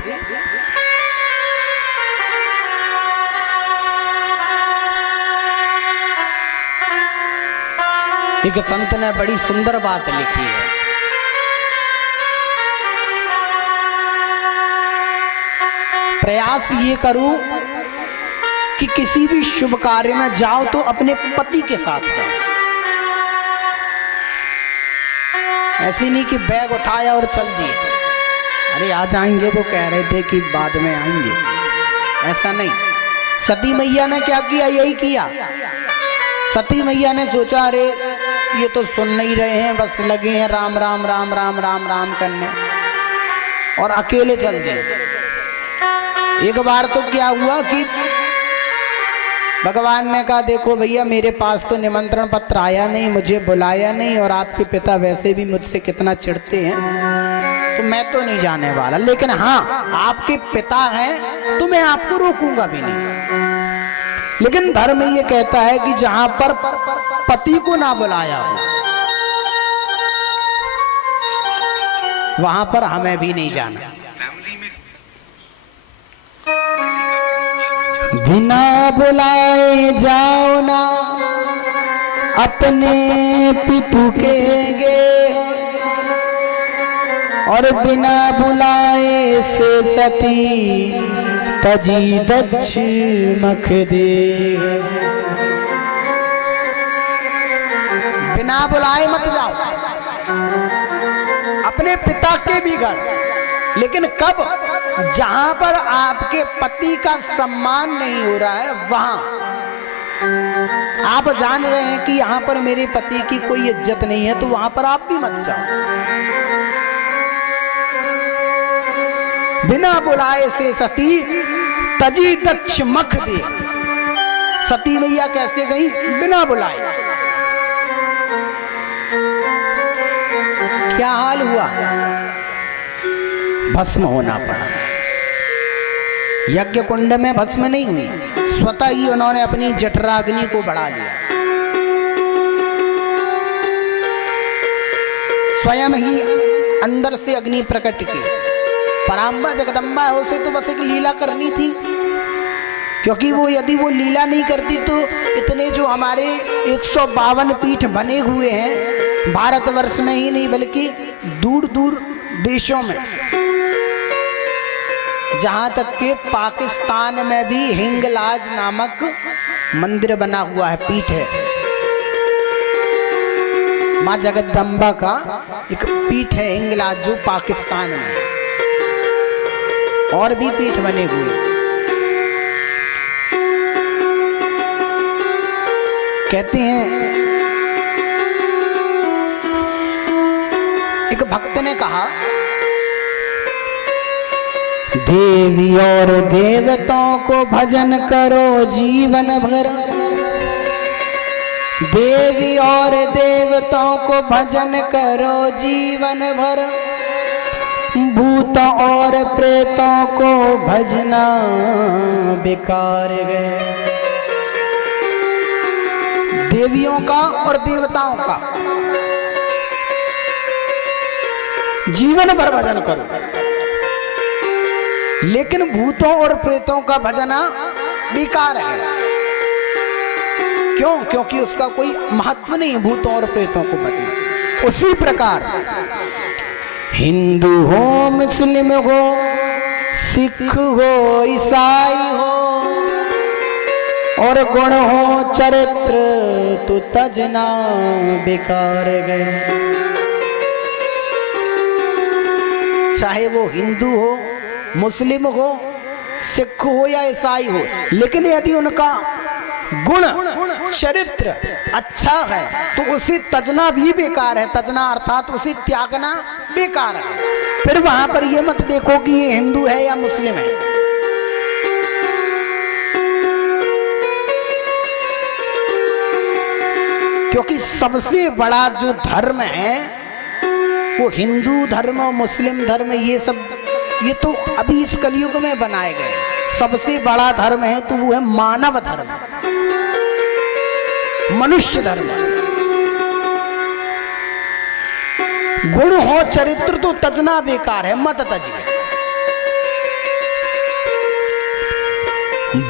एक संत ने बड़ी सुंदर बात लिखी है। प्रयास ये करो कि किसी भी शुभ कार्य में जाओ तो अपने पति के साथ जाओ। ऐसी नहीं कि बैग उठाया और चल दिए, अरे आ जाएंगे, वो कह रहे थे कि बाद में आएंगे, ऐसा नहीं। सती मैया ने क्या किया? यही किया। सती मैया ने सोचा अरे ये तो सुन नहीं रहे हैं, बस लगे हैं राम राम राम राम राम राम करने, और अकेले चल दिए। एक बार तो क्या हुआ कि भगवान ने कहा देखो भैया मेरे पास तो निमंत्रण पत्र आया नहीं, मुझे बुलाया नहीं, और आपके पिता वैसे भी मुझसे कितना चिढ़ते हैं, तो मैं तो नहीं जाने वाला। लेकिन हाँ, आपके पिता हैं तो मैं आपको रोकूंगा भी नहीं। लेकिन धर्म ये कहता है कि जहां पर पति को ना बुलाया हो वहां पर हमें भी नहीं जाना। बिना बुलाए जाओ ना अपने पितु के गे, और बिना बुलाए से सती तजी दक्ष मख दे। बिना बुलाए मत जाओ अपने पिता के भी घर, लेकिन कब? जहां पर आपके पति का सम्मान नहीं हो रहा है, वहां आप जान रहे हैं कि यहां पर मेरे पति की कोई इज्जत नहीं है, तो वहां पर आप भी मत जाओ। बिना बुलाए से सती तजी दक्ष मख दे। सती मैया कैसे गई? बिना बुलाए। क्या हाल हुआ? भस्म होना पड़ा। यज्ञ कुंड में भस्म नहीं हुई, स्वतः ही उन्होंने अपनी जठराग्नि को बढ़ा लिया। स्वयं ही अंदर से अग्नि प्रकट की। पराम्बा जगदम्बा है, उसे तो बस एक लीला करनी थी, क्योंकि वो यदि वो लीला नहीं करती तो इतने जो हमारे 152 पीठ बने हुए हैं भारतवर्ष में ही नहीं बल्कि दूर दूर देशों में, जहां तक कि पाकिस्तान में भी हिंगलाज नामक मंदिर बना हुआ है, पीठ है। माँ जगदम्बा का एक पीठ है हिंगलाज, जो पाकिस्तान में, और भी पीठ बने हुए। कहते हैं एक भक्त ने कहा, देवी और देवताओं को भजन करो जीवन भर, देवी और देवताओं को भजन करो जीवन भर, भूतों और प्रेतों को भजना बेकार गए। देवियों का और देवताओं का जीवन भर भजन करो, लेकिन भूतों और प्रेतों का भजना बेकार है। क्यों? क्योंकि उसका कोई महत्व नहीं है भूतों और प्रेतों को भजना। उसी प्रकार हिंदू हो, मुस्लिम हो, सिख हो, ईसाई हो, और गुण हो चरित्र तो तजना बेकार गए। चाहे वो हिंदू हो, मुस्लिम हो, सिख हो या ईसाई हो, लेकिन यदि उनका गुण चरित्र अच्छा है तो उसे तजना भी बेकार है। तजना अर्थात उसे त्यागना बेकार है। फिर वहां पर ये मत देखो कि ये हिंदू है या मुस्लिम है। क्योंकि सबसे बड़ा जो धर्म है वो हिंदू धर्म और मुस्लिम धर्म, ये सब ये तो अभी इस कलयुग में बनाए गए। सबसे बड़ा धर्म है तो वो है मानव धर्म, मनुष्य धर्म। गुण हो चरित्र तो तजना बेकार है, मत तजिए।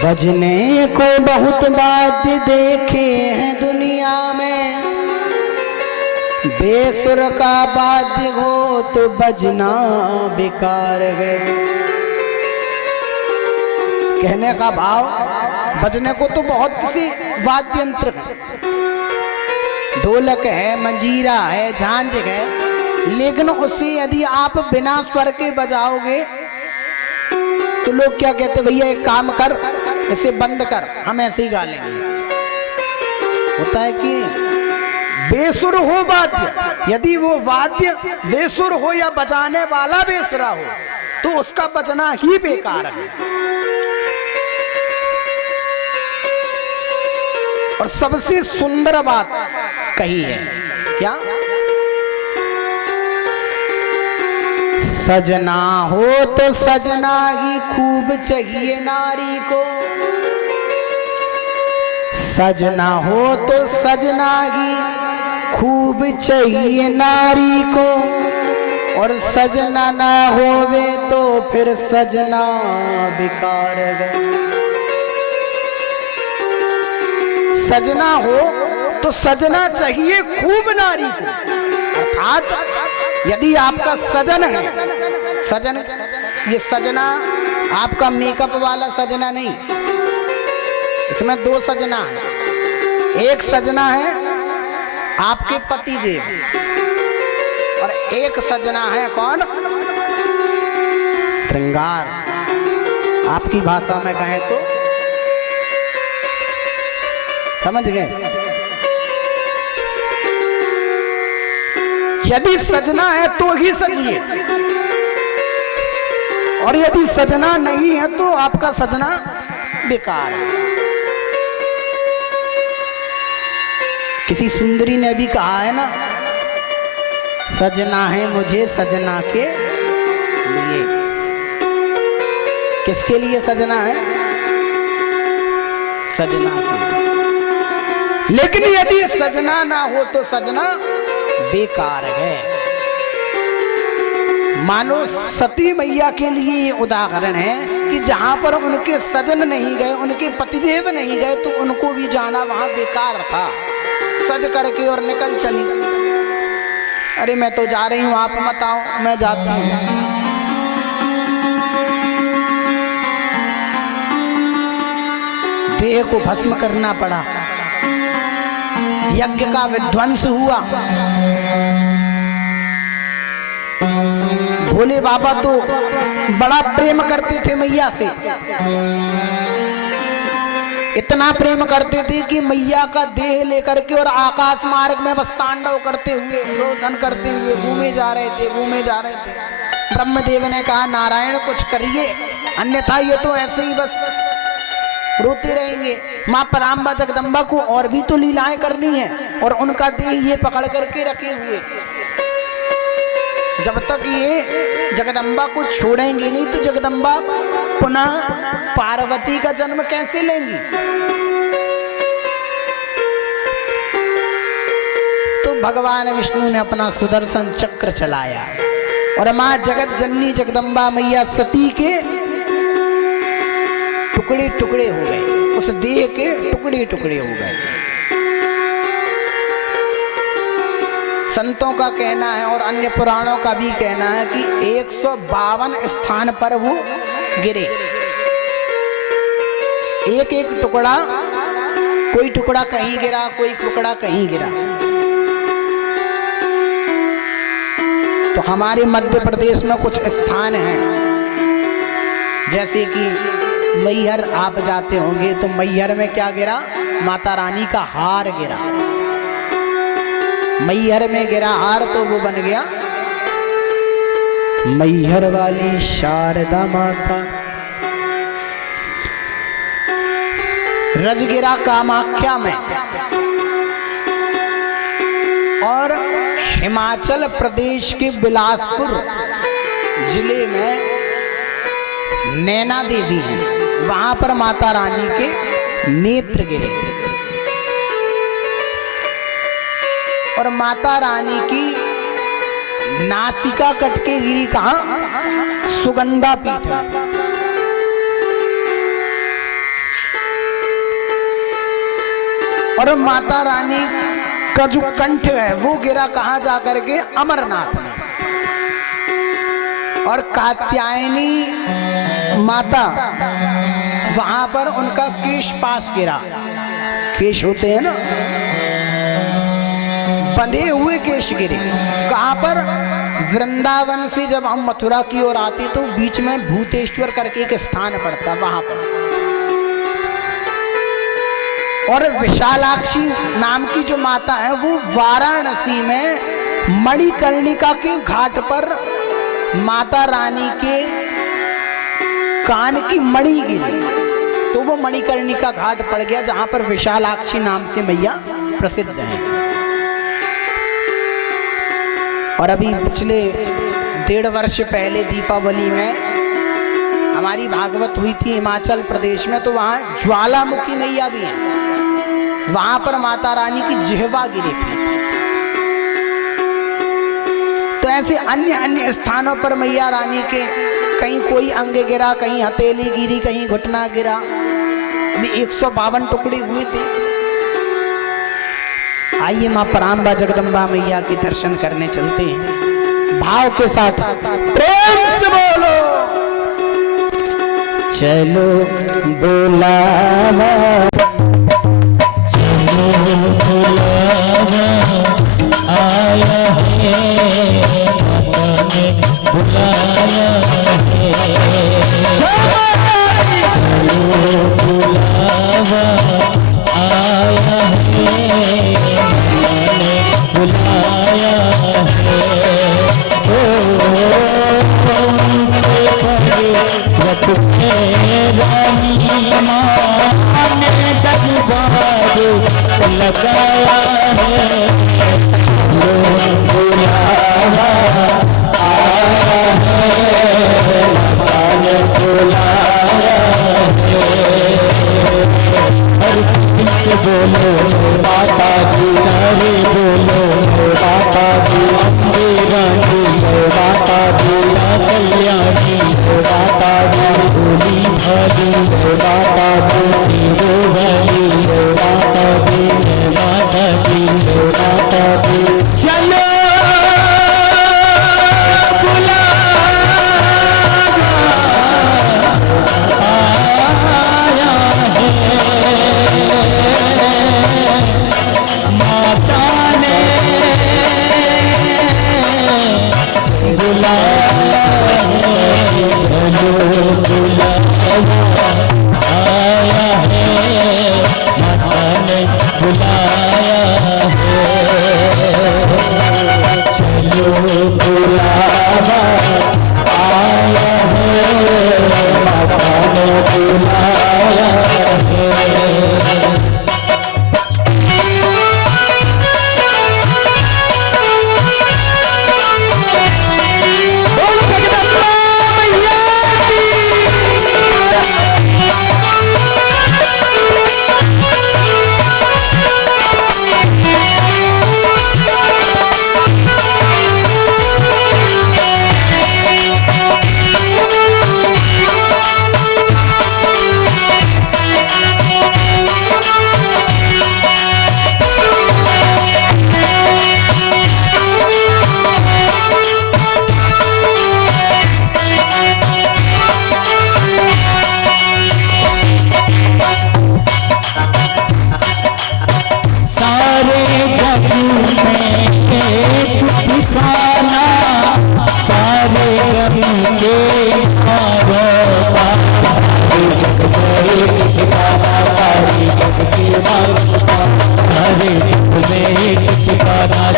बजने को बहुत वाद्य देखे हैं दुनिया में, बेसुर का वाद्य हो तो बजना बेकार है। कहने का भाव, बजने को तो बहुत सी वाद्य यंत्र है, ढोलक है, मंजीरा है, झांझ है, लेकिन उससे यदि आप बिना स्वर के बजाओगे तो लोग क्या कहते, भैया एक काम कर, इसे बंद कर, हम ऐसे ही गा लेंगे। होता है कि बेसुर हो वाद्य, यदि वो वाद्य बेसुर हो या बजाने वाला बेसुरा हो तो उसका बजना ही बेकार है। और सबसे सुंदर बात कही है, क्या? सजना हो तो सजना ही खूब चाहिए नारी को, सजना हो तो सजना ही खूब चाहिए नारी को, और सजना ना होवे तो फिर सजना बेकार है। सजना हो तो सजना चाहिए खूब नारी को, अर्थात यदि आपका सजन है, सजन ये सजना आपका मेकअप वाला सजना नहीं, इसमें दो सजना है। एक सजना है आपके पति देव और एक सजना है कौन? श्रृंगार। आपकी भाषा में कहें तो समझ गए? यदि सजना है तो ही सजिए, और यदि सजना नहीं है तो आपका सजना बेकार है। किसी सुंदरी ने भी कहा है ना, सजना है मुझे सजना के लिए। किसके लिए सजना है? सजना के लिए। लेकिन यदि सजना ना हो तो सजना बेकार है। मानो सती मैया के लिए ये उदाहरण है कि जहां पर उनके सजन नहीं गए, उनके पतिदेव नहीं गए, तो उनको भी जाना वहां बेकार था। सज करके और निकल चली, अरे मैं तो जा रही हूं, आप मत आओ, मैं जाती हूं। देह को भस्म करना पड़ा, यज्ञ का विध्वंस हुआ। भोले बाबा तो बड़ा प्रेम करते थे मैया से, इतना प्रेम करते थे कि मैया का देह लेकर के और आकाश मार्ग में बस तांडव करते हुए, रोदन करते हुए घूमे जा रहे थे। ब्रह्मदेव ने कहा, नारायण कुछ करिए, अन्यथा ये तो ऐसे ही बस रोते रहेंगे। माँ पराम्बा जगदम्बा को और भी तो लीलाएं करनी है, और उनका देह ये पकड़ करके रखे हुए। जब तक ये जगदम्बा को छोड़ेंगे नहीं तो जगदम्बा पुनः पार्वती का जन्म कैसे लेंगी? तो भगवान विष्णु ने अपना सुदर्शन चक्र चलाया और माँ जगत जननी जगदम्बा मैया सती के टुकड़े टुकड़े हो गए, उस देह के टुकड़े टुकड़े हो गए। संतों का कहना है और अन्य पुराणों का भी कहना है कि 152 स्थान पर वो गिरे, एक एक टुकड़ा, कोई टुकड़ा कहीं गिरा, कोई टुकड़ा कहीं गिरा। तो हमारे मध्य प्रदेश में कुछ स्थान हैं, जैसे कि मैहर आप जाते होंगे तो मैहर में क्या गिरा, माता रानी का हार गिरा। मैहर में गिरा हार तो वो बन गया मैहर वाली शारदा माता। रजगिरा कामाख्या में, और हिमाचल प्रदेश के बिलासपुर जिले में नैना देवी है, वहां पर माता रानी के नेत्र गिरे। और माता रानी की नासिका कट के गिरी कहां, सुगंधा पीठ। और माता रानी का जो कंठ है वो गिरा कहां जाकर के, अमरनाथ में। और कात्यायनी माता, वहां पर उनका केश पास गिरा, केश होते हैं ना बंधे हुए केश गिरे। कहां पर, वृंदावन से जब हम मथुरा की ओर आते तो बीच में भूतेश्वर करके एक स्थान पड़ता, वहां पर। और विशालाक्षी नाम की जो माता है वो वाराणसी में मणिकर्णिका के घाट पर माता रानी के कान की मणि गिरी, तो वो मणिकर्णिका घाट पड़ गया जहां पर विशालाक्षी नाम से मैया प्रसिद्ध है। और अभी पिछले 1.5 वर्ष पहले दीपावली में हमारी भागवत हुई थी हिमाचल प्रदेश में, तो वहाँ ज्वालामुखी मैया भी है, वहां पर माता रानी की जिह्वा गिरी थी। तो ऐसे अन्य अन्य स्थानों पर मैया रानी के कहीं कोई अंग गिरा, कहीं हथेली गिरी, कहीं घुटना गिरा। अभी 152 टुकड़े हुए थे। आइए माँ पराम्बा जगदम्बा मैया के दर्शन करने चलते हैं, भाव के साथ प्रेम से बोलो। चलो बुलावा, चलो बुलावा आया है, आपने बुलाया है। चलो बुलावा आया है, बुलाया है। रखे रानी माँ ने दरबार लगाया है, बुलावा आया है, बुलाया है। हर बोलो माता दी, सारे बोलो माता दी, अम्बे रानी माता दी, कल्याणी माता दी, भोली भाली माता दी, शिरो वाली माता दी, माता दी, माता दी।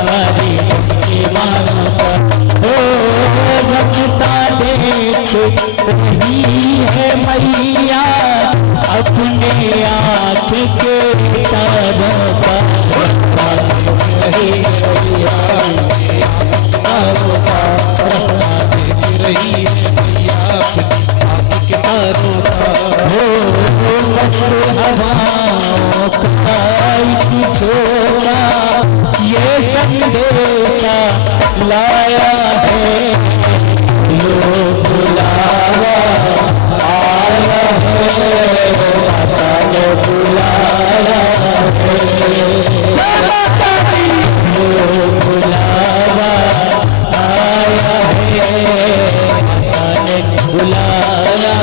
सारी के मानो का ओ रखता देख रही है मैया अपने आँख के तारों का रखता देख रही मैया तारों का रखता देख रही है मैया आँख के तारों का हो हवाओं का एक झोंका ये संदेशा लाया है लो बुलावा आया है माता ने बुलाया है लो बुलावा आया है माता ने बुलाया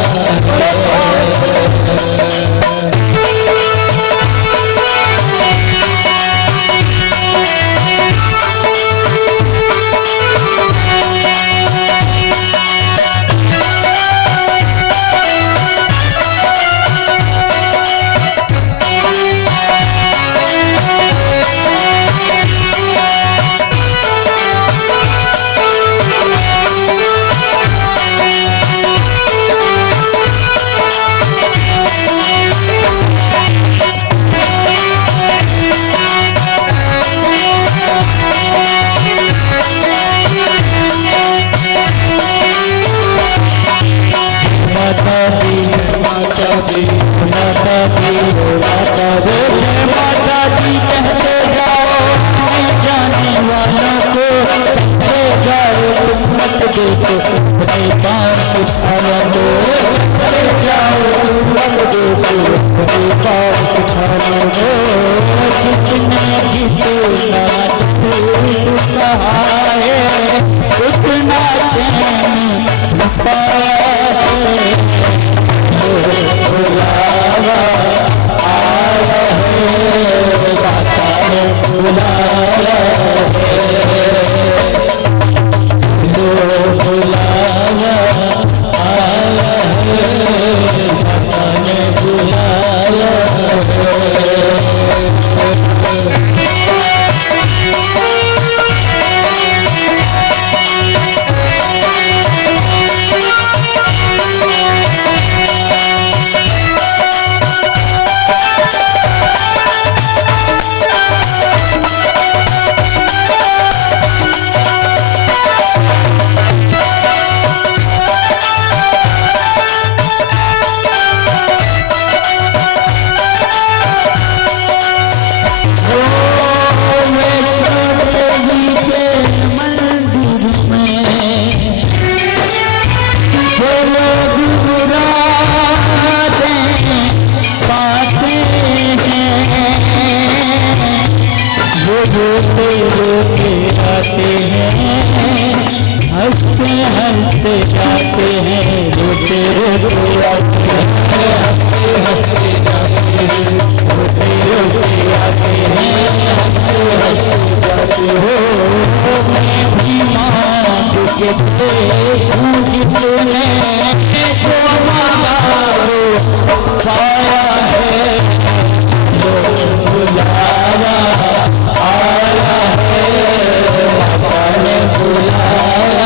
माता दी माता दी माता दी जय माता दी कहते जाओ जाने वालों को चलते जाओ तुम मत देखो अपने पाँव उठाया दो चलते जाओ तुम मत देखो अपने पाँव उठाया दो जितने जीतना तू सहाय उतना चैन पाया बुलावा आया है माता ने बुलाया है बुलावा आया है माता ने बुलाया हंसते हंसते जाते हैं रोते रोते आते हैं हंसते हंसते जाते हैं रोते रोते आते हैं हंसते हंसते जाते हो मैं भी मांग के देखूं जिसने जो मांगा वो पाया है लो बुलावा आया है माता ने बुलाया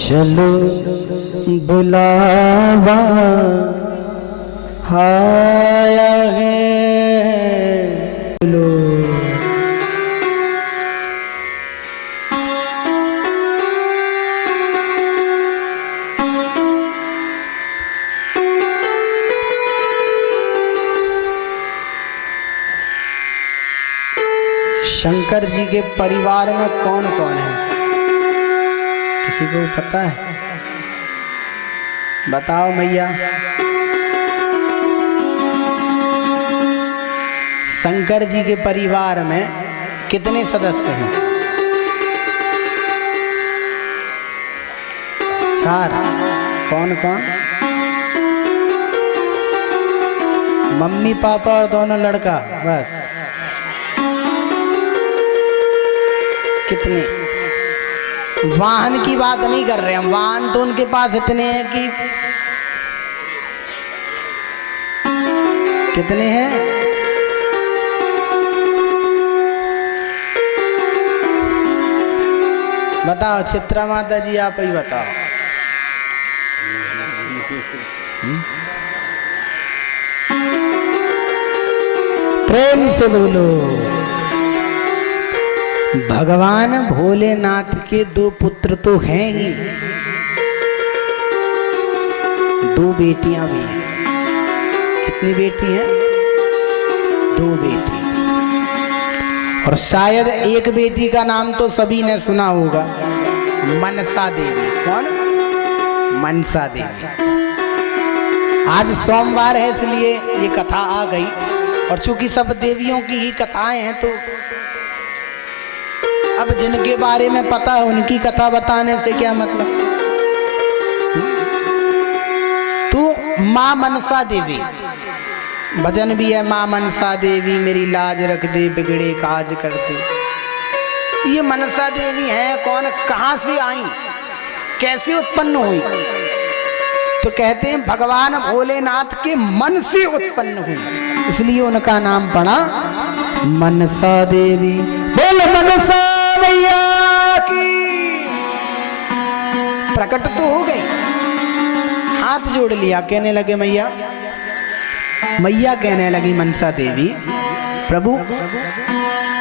चलो बुलावा आया है लो शंकर जी के परिवार में कौन कौन है? किसी को पता है? बताओ मैया। शंकर जी के परिवार में कितने सदस्य हैं? 4। कौन कौन? मम्मी पापा और दोनों लड़का, बस। कितने? वाहन की बात नहीं कर रहे हम, वाहन तो उनके पास इतने हैं कि कितने हैं? बताओ चित्रा माता जी, आप ही बताओ। प्रेम से बोलो। भगवान भोलेनाथ के 2 पुत्र तो हैं ही, 2 बेटियां भी हैं। कितनी बेटी हैं? 2 बेटी। और शायद एक बेटी का नाम तो सभी ने सुना होगा, मनसा देवी। कौन? मनसा देवी। आज सोमवार है इसलिए ये कथा आ गई, और चूंकि सब देवियों की ही कथाएं हैं, तो अब जिनके बारे में पता है उनकी कथा बताने से क्या मतलब। तो माँ मनसा देवी, भजन भी है, माँ मनसा देवी मेरी लाज रख दे, बिगड़े काज करते। ये मनसा देवी है कौन? कहां से आई, कैसे उत्पन्न हुई? तो कहते हैं भगवान भोलेनाथ के मन से उत्पन्न हुई, इसलिए उनका नाम पड़ा मनसा देवी। बोल मनसा मैया की। प्रकट तो हो गई, हाथ जोड़ लिया, कहने लगे मैया। मैया कहने लगी मनसा देवी, प्रभु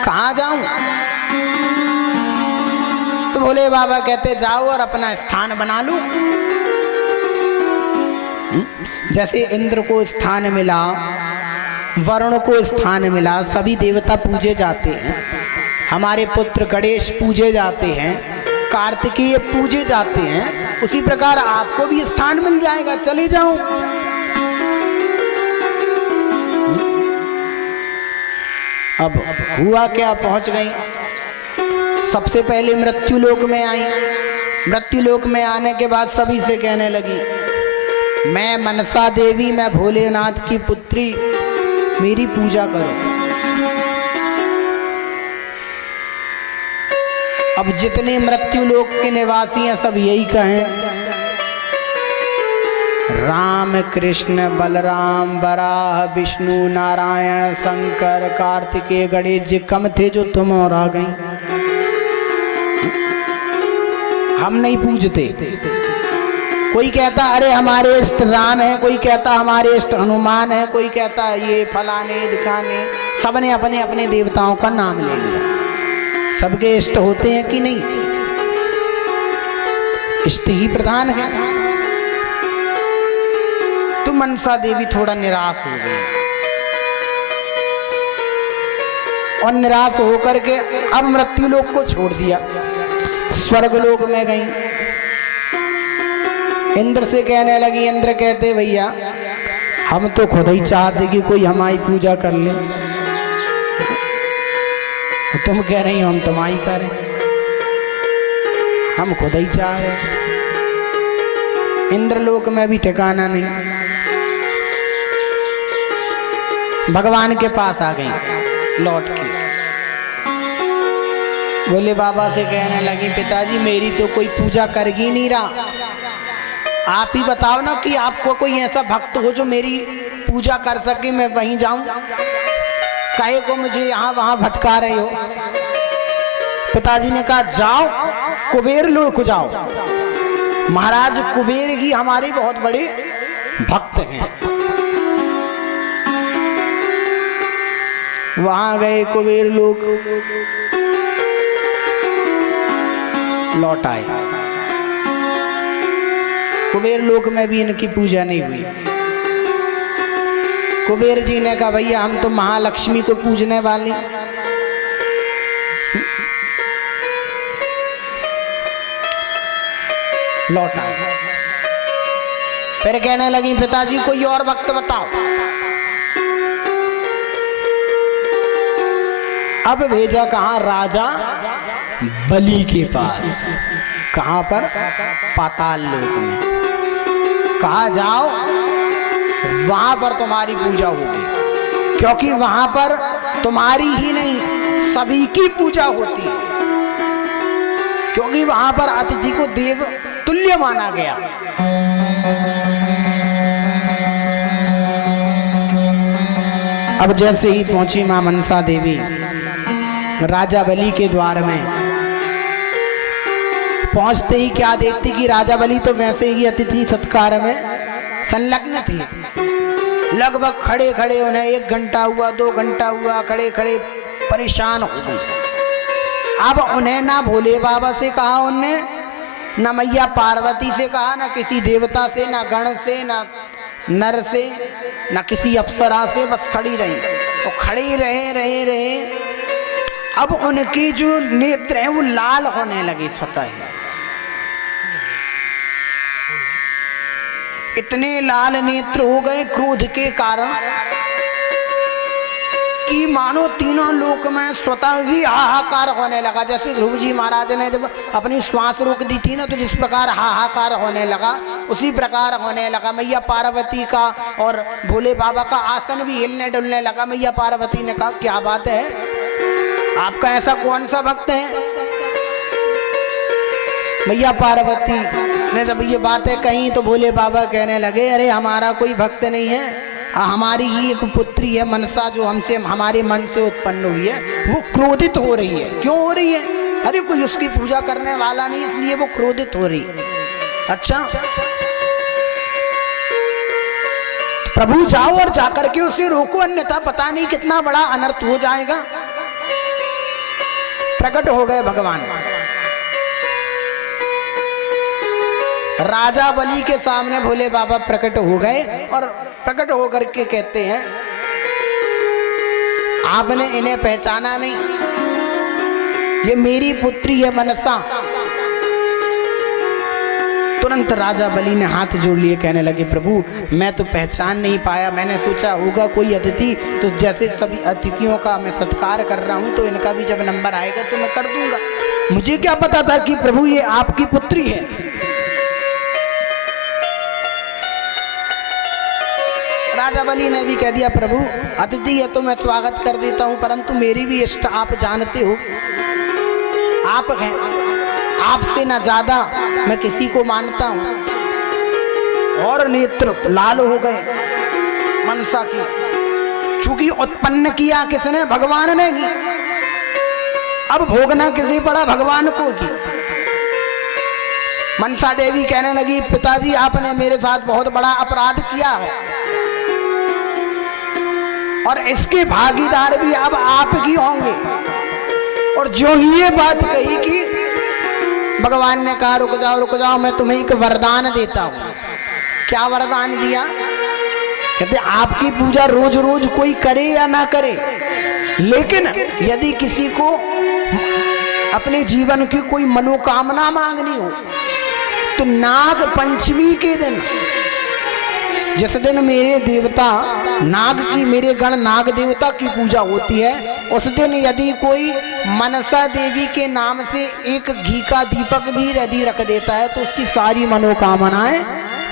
कहाँ जाऊं? तो भोले बाबा कहते जाओ और अपना स्थान बना लो। जैसे इंद्र को स्थान मिला, वरुण को स्थान मिला, सभी देवता पूजे जाते हैं। हमारे पुत्र गणेश पूजे जाते हैं, कार्तिकेय पूजे जाते हैं, उसी प्रकार आपको भी स्थान मिल जाएगा, चले जाओ। अब हुआ क्या, पहुंच गई। सबसे पहले मृत्यु लोक में आई। मृत्यु लोक में आने के बाद सभी से कहने लगी, मैं मनसा देवी, मैं भोलेनाथ की पुत्री, मेरी पूजा करो। अब जितने मृत्यु लोक के निवासी हैं सब यही कहें, राम कृष्ण बलराम वराह विष्णु नारायण शंकर कार्तिकेय गणेश जी कम थे जो तुम और आ गई। हम नहीं पूजते। कोई कहता अरे हमारे इष्ट राम है, कोई कहता हमारे इष्ट हनुमान है, कोई कहता ये फलाने दिखाने। सबने अपने अपने देवताओं का नाम ले लिया। सबके इष्ट होते हैं कि नहीं? इष्ट ही प्रधान है। तो मनसा देवी थोड़ा निराश हो गई, और निराश होकर के अब मृत्यु लोक को छोड़ दिया, स्वर्ग लोक में गई। इंद्र से कहने लगी, इंद्र कहते भैया हम तो खुद ही चाहते कि कोई हमारी पूजा कर ले, तुम कह रही हो हम तुम्हारी करें, हम खुद ही चाह रहे। इंद्रलोक में भी ठिकाना नहीं। भगवान के पास आ गई लौट के। बोले बाबा से कहने लगी, पिताजी मेरी तो कोई पूजा कर ही नहीं रहा, आप ही बताओ ना कि आपको कोई ऐसा भक्त हो जो मेरी पूजा कर सके, मैं वहीं जाऊं। काहे को मुझे यहाँ वहां भटका रहे हो? पिताजी ने कहा जाओ कुबेर लोक जाओ, महाराज कुबेर ही हमारे बहुत बड़े भक्त हैं। वहां गए कुबेर लोक, लौट आए। कुबेर लोक में भी इनकी पूजा नहीं हुई। कुबेर जी ने कहा भैया हम तो महालक्ष्मी को पूजने वाली, लौट आए। फिर कहने लगी पिताजी कोई और वक्त बताओ। अब भेजा कहाँ? राजा बलि के पास। कहाँ पर? पाताल लोक में। कहा जाओ वहां पर तुम्हारी पूजा होगी, क्योंकि वहां पर तुम्हारी ही नहीं सभी की पूजा होती है, क्योंकि वहां पर अतिथि को देव तुल्य माना गया। अब जैसे ही पहुंची मां मनसा देवी राजा बलि के द्वार में, पहुंचते ही क्या देखती कि राजा बलि तो वैसे ही अतिथि सत्कार में संलग्न थी। लगभग खड़े खड़े उन्हें 1 घंटा हुआ, 2 घंटा हुआ, खड़े खड़े परेशान हो गई। अब उन्हें ना भोले बाबा से कहा उनने, ना मैया पार्वती से कहा, ना किसी देवता से, ना गण से, ना नर से, ना किसी अप्सरा से, बस खड़ी रही। तो खड़ी रहे अब उनकी जो नेत्र हैं वो लाल होने लगे स्वतः ही। इतने लाल नेत्र हो गए क्रोध के कारण कि मानो तीनों लोक में स्वतः ही हाहाकार होने लगा। जैसे ध्रुव जी महाराज ने जब अपनी श्वास रोक दी थी ना, तो जिस प्रकार हाहाकार होने लगा उसी प्रकार होने लगा। मैया पार्वती का और भोले बाबा का आसन भी हिलने डुलने लगा। मैया पार्वती ने कहा क्या बात है, आपका ऐसा कौन सा भक्त है? मैया पार्वती ने जब ये बातें कही तो भोले बाबा कहने लगे अरे हमारा कोई भक्त नहीं है, हमारी ही एक पुत्री है मनसा, जो हमसे हमारे मन से उत्पन्न हुई है, वो क्रोधित हो रही है। क्यों हो रही है? अरे कोई उसकी पूजा करने वाला नहीं, इसलिए वो क्रोधित हो रही है। अच्छा, प्रभु जाओ और जाकर के उसे रोको, अन्यथा पता नहीं कितना बड़ा अनर्थ हो जाएगा। प्रकट हो गए भगवान। राजा बलि के सामने भोले बाबा प्रकट हो गए और प्रकट होकर के कहते हैं आपने इन्हें पहचाना नहीं, ये मेरी पुत्री है मनसा। तुरंत राजा बलि ने हाथ जोड़ लिए, कहने लगे प्रभु मैं तो पहचान नहीं पाया, मैंने सोचा होगा कोई अतिथि, तो जैसे सभी अतिथियों का मैं सत्कार कर रहा हूं तो इनका भी जब नंबर आएगा तो मैं कर दूंगा। मुझे क्या पता था कि प्रभु ये आपकी पुत्री है। राजा बलि ने भी कह दिया प्रभु अतिथि है तो मैं स्वागत कर देता हूं, परंतु मेरी भी इष्ट आप जानते हो, आप हैं, आपसे ना ज्यादा मैं किसी को मानता हूं। और नेत्र लाल हो गए मनसा की, चूंकि उत्पन्न किया किसने? भगवान ने की। अब भोगना किसी पड़ा? भगवान को की। मनसा देवी कहने लगी पिताजी आपने मेरे साथ बहुत बड़ा अपराध किया है और इसके भागीदार भी अब आप ही होंगे। और जो ही ये बात कही कि भगवान ने कहा रुक जाओ मैं तुम्हें एक वरदान देता हूं। क्या वरदान दिया? कहते आपकी पूजा रोज रोज कोई करे या ना करे, लेकिन यदि किसी को अपने जीवन की कोई मनोकामना मांगनी हो तो नाग पंचमी के दिन, जिस दिन मेरे देवता नाग की, मेरे गण नाग देवता की पूजा होती है, उस दिन यदि कोई मनसा देवी के नाम से एक घी का दीपक भी यदि रख देता है तो उसकी सारी मनोकामनाएं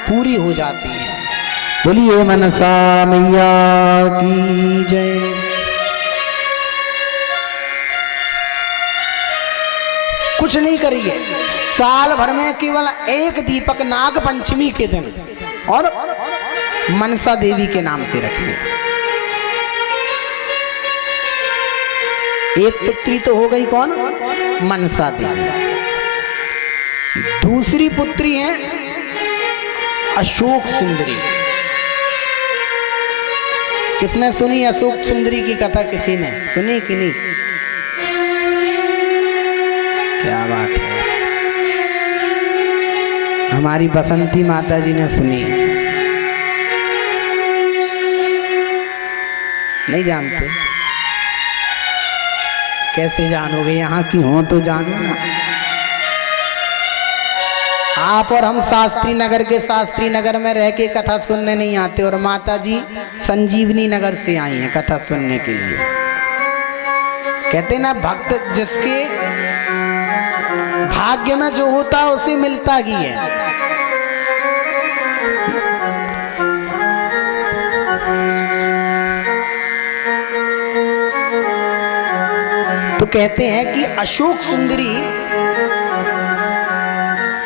पूरी हो जाती हैं। बोलिए मनसा मैया की जय। कुछ नहीं करिए, साल भर में केवल एक दीपक नाग पंचमी के दिन और मनसा देवी के नाम से रखिए। एक पुत्री तो हो गई कौन? मनसा देवी। दूसरी पुत्री है अशोक सुंदरी। किसने सुनी अशोक सुंदरी की कथा? किसी ने सुनी कि नहीं? क्या बात है, हमारी बसंती माता जी ने सुनी। नहीं जानते? कैसे जानोगे? यहाँ की हो तो जानो ना। आप और हम शास्त्री नगर के शास्त्री नगर में रह के कथा सुनने नहीं आते, और माता जी संजीवनी नगर से आई हैं कथा सुनने के लिए। कहते ना भक्त जिसके भाग्य में जो होता है उसे मिलता ही है। तो कहते हैं कि अशोक सुंदरी,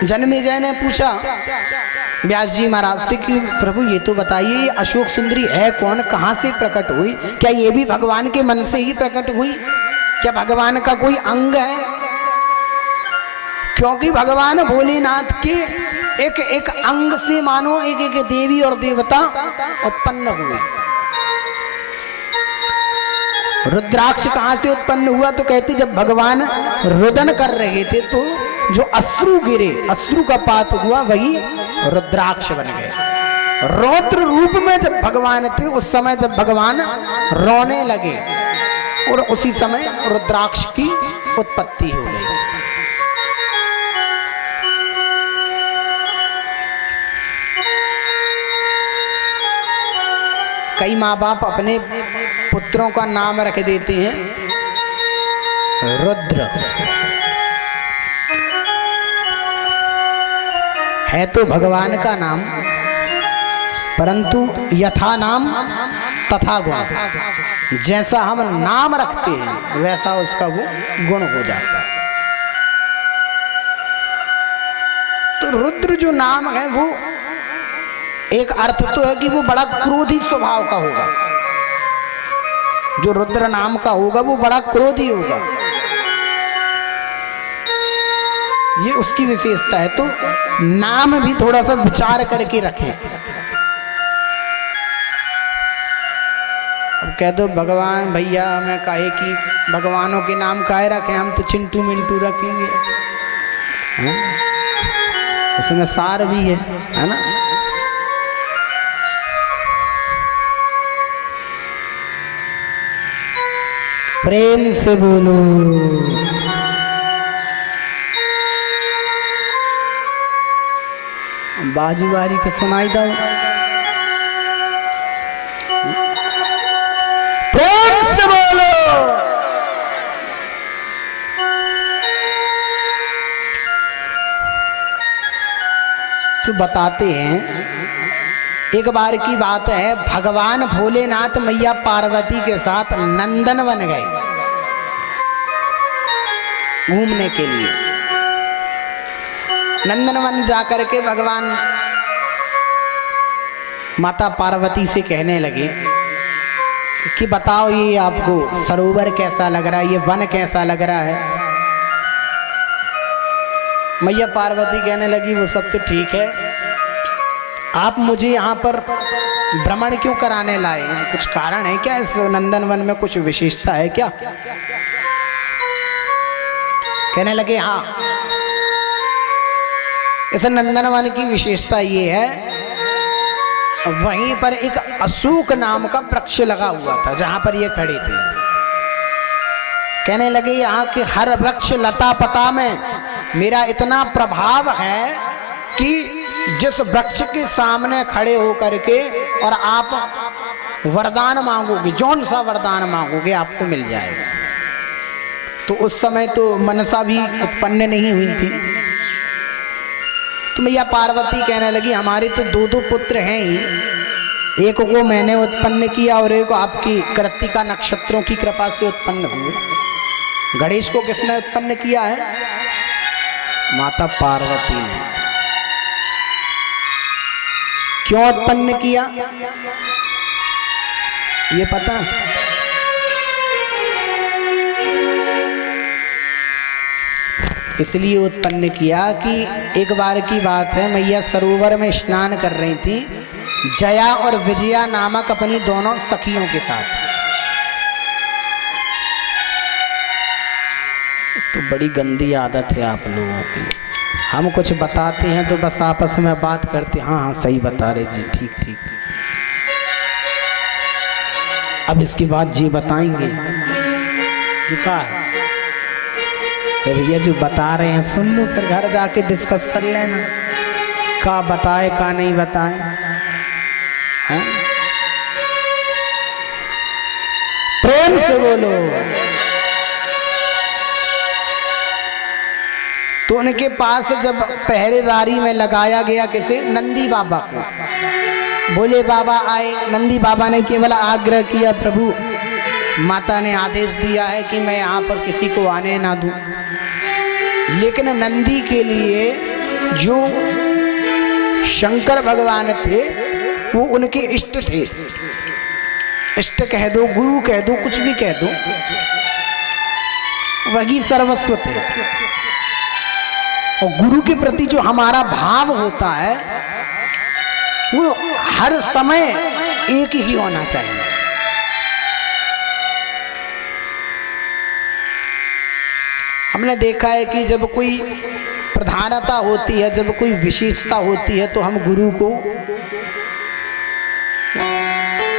जन्मेजय ने पूछा व्यास जी महाराज से कि प्रभु ये तो बताइए अशोक सुंदरी है कौन, कहां से प्रकट हुई, क्या ये भी भगवान के मन से ही प्रकट हुई, क्या भगवान का कोई अंग है? क्योंकि भगवान भोलेनाथ के एक एक अंग से मानो एक एक देवी और देवता उत्पन्न हुए। रुद्राक्ष कहां से उत्पन्न हुआ? तो कहते जब भगवान रुदन कर रहे थे तो जो अश्रु गिरे, अश्रु का पात हुआ, वही रुद्राक्ष बन गए। रौद्र रूप में जब भगवान थे उस समय जब भगवान रोने लगे और उसी समय रुद्राक्ष की उत्पत्ति हो गई। कई माँ बाप अपने पुत्रों का नाम रख देते हैं रुद्र, है तो भगवान का नाम, परंतु यथा नाम तथा गुण, जैसा हम नाम रखते हैं वैसा उसका वो गुण हो जाता है। तो रुद्र जो नाम है वो एक अर्थ तो है कि वो बड़ा क्रोधी स्वभाव का होगा, जो रुद्र नाम का होगा वो बड़ा क्रोधी होगा, ये उसकी विशेषता है। तो नाम भी थोड़ा सा विचार करके रखें। अब कह दो भगवान भैया हमें काहे कि भगवानों के नाम काहे रखें, हम तो चिंटू मिंटू रखेंगे, उसमें सार भी है ना। प्रेम से बोलो बाजी बारी के सुनाई दो, प्रेम से बोलो। तो बताते हैं एक बार की बात है, भगवान भोलेनाथ मैया पार्वती के साथ नंदनवन गए घूमने के लिए। नंदनवन जाकर के भगवान माता पार्वती से कहने लगे कि बताओ ये आपको सरोवर कैसा लग रहा है, ये वन कैसा लग रहा है। मैया पार्वती कहने लगी वो सब तो ठीक है, आप मुझे यहाँ पर भ्रमण क्यों कराने लाए हैं, कुछ कारण है क्या, इस नंदनवन में कुछ विशेषता है क्या? कहने लगे हाँ, इस नंदनवन की विशेषता ये है वहीं पर एक अशोक नाम का वृक्ष लगा हुआ था जहां पर ये खड़े थे। कहने लगे यहाँ के हर वृक्ष लता पता में मेरा इतना प्रभाव है कि जिस वृक्ष के सामने खड़े होकर के और आप वरदान मांगोगे, जौन सा वरदान मांगोगे आपको मिल जाएगा। तो उस समय तो मनसा भी उत्पन्न नहीं हुई थी। तो मैया पार्वती कहने लगी हमारे तो दो दो पुत्र हैं ही, एक को मैंने उत्पन्न किया और एक आपकी कृत्तिका नक्षत्रों की कृपा से उत्पन्न हुए। गणेश को किसने उत्पन्न किया है? माता पार्वती ने। क्यों उत्पन्न किया ये पता? इसलिए उत्पन्न किया कि एक बार की बात है, मैया सरोवर में स्नान कर रही थी जया और विजया नामक अपनी दोनों सखियों के साथ। तो बड़ी गंदी आदत है आप लोगों की, हम कुछ बताते हैं तो बस आपस में बात करते, हाँ हाँ सही बता रहे जी, ठीक ठीक। अब इसके बाद जी बताएंगे क्या है। फिर ये जो बता रहे हैं सुन लो, फिर घर जाके डिस्कस कर लेना, का बताए का नहीं बताए। हैं? प्रेम से बोलो। तो उनके पास जब पहरेदारी में लगाया गया किसे, नंदी बाबा को, बोले बाबा आए। नंदी बाबा ने केवल आग्रह किया, प्रभु माता ने आदेश दिया है कि मैं यहाँ पर किसी को आने ना दूं। लेकिन नंदी के लिए जो शंकर भगवान थे वो उनके इष्ट थे। इष्ट कह दो, गुरु कह दो, कुछ भी कह दो, वही सर्वस्व थे। और गुरु के प्रति जो हमारा भाव होता है वो हर समय एक ही होना चाहिए। हमने देखा है कि जब कोई प्रधानता होती है, जब कोई विशेषता होती है, तो हम गुरु को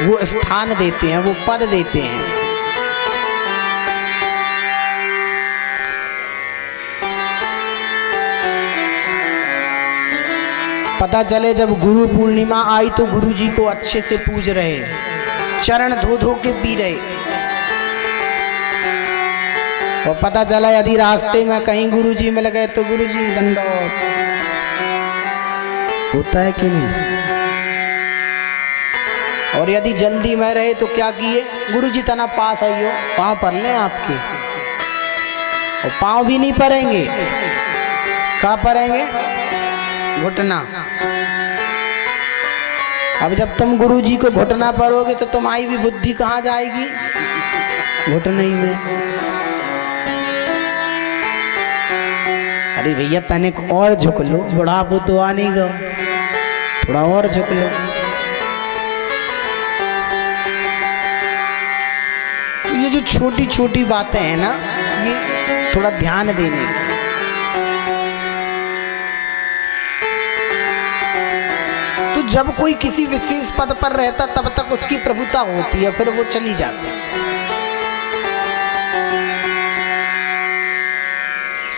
वो स्थान देते हैं, वो पद देते हैं। पता चले जब गुरु पूर्णिमा आई तो गुरु जी को अच्छे से पूज रहे, चरण धो धो के पी रहे। और पता चला यदि रास्ते में कहीं गुरु जी मिल गए तो गुरु जी दंडवत, होता है कि नहीं। और यदि जल्दी में रहे तो क्या किए, गुरु जी तना पास आइयो, पाँव पर लें आपके। और पाँव भी नहीं पड़ेंगे, कहाँ पड़ेंगे, घुटना। अब जब तुम गुरु जी को घुटना परोगे तो तुम्हारी भी बुद्धि कहाँ जाएगी, घुटने ही में। अरे भैया तनिक और झुक लो, बुढ़ापो तो आ नहीं गो, थोड़ा और झुक लो। तो ये जो छोटी छोटी बातें हैं ना, ये थोड़ा ध्यान देने की। तो जब कोई किसी विशेष पद पर रहता तब तक उसकी प्रभुता होती है, फिर वो चली जाती है।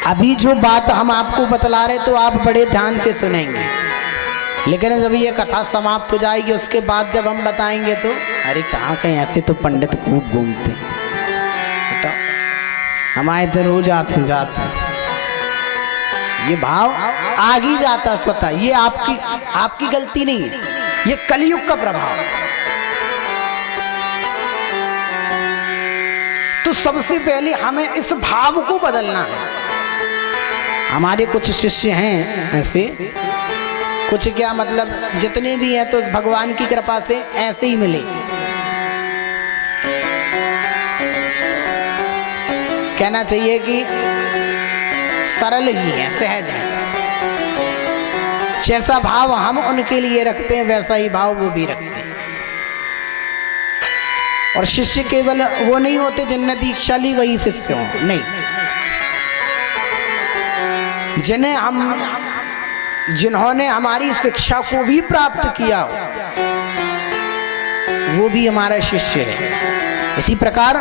अभी जो बात हम आपको बतला रहे तो आप बड़े ध्यान से सुनेंगे, लेकिन जब ये कथा समाप्त हो जाएगी उसके बाद जब हम बताएंगे तो अरे कहाँ कहीं ऐसे तो पंडित खूब घूमते हैं, हमारे तो रोज आते जाते। ये भाव आग ही जाता स्वतः, ये आपकी गलती नहीं है, ये कलयुग का प्रभाव। तो सबसे पहले हमें इस भाव को बदलना है। हमारे कुछ शिष्य हैं ऐसे, कुछ क्या मतलब जितने भी हैं तो भगवान की कृपा से ऐसे ही मिले। कहना चाहिए कि सरल ही है, सहज है। जैसा भाव हम उनके लिए रखते हैं वैसा ही भाव वो भी रखते हैं। और शिष्य केवल वो नहीं होते जिनने दीक्षा ली वही शिष्य हो, नहीं। जिन्होंने हमारी शिक्षा को भी प्राप्त किया वो भी हमारा शिष्य है। इसी प्रकार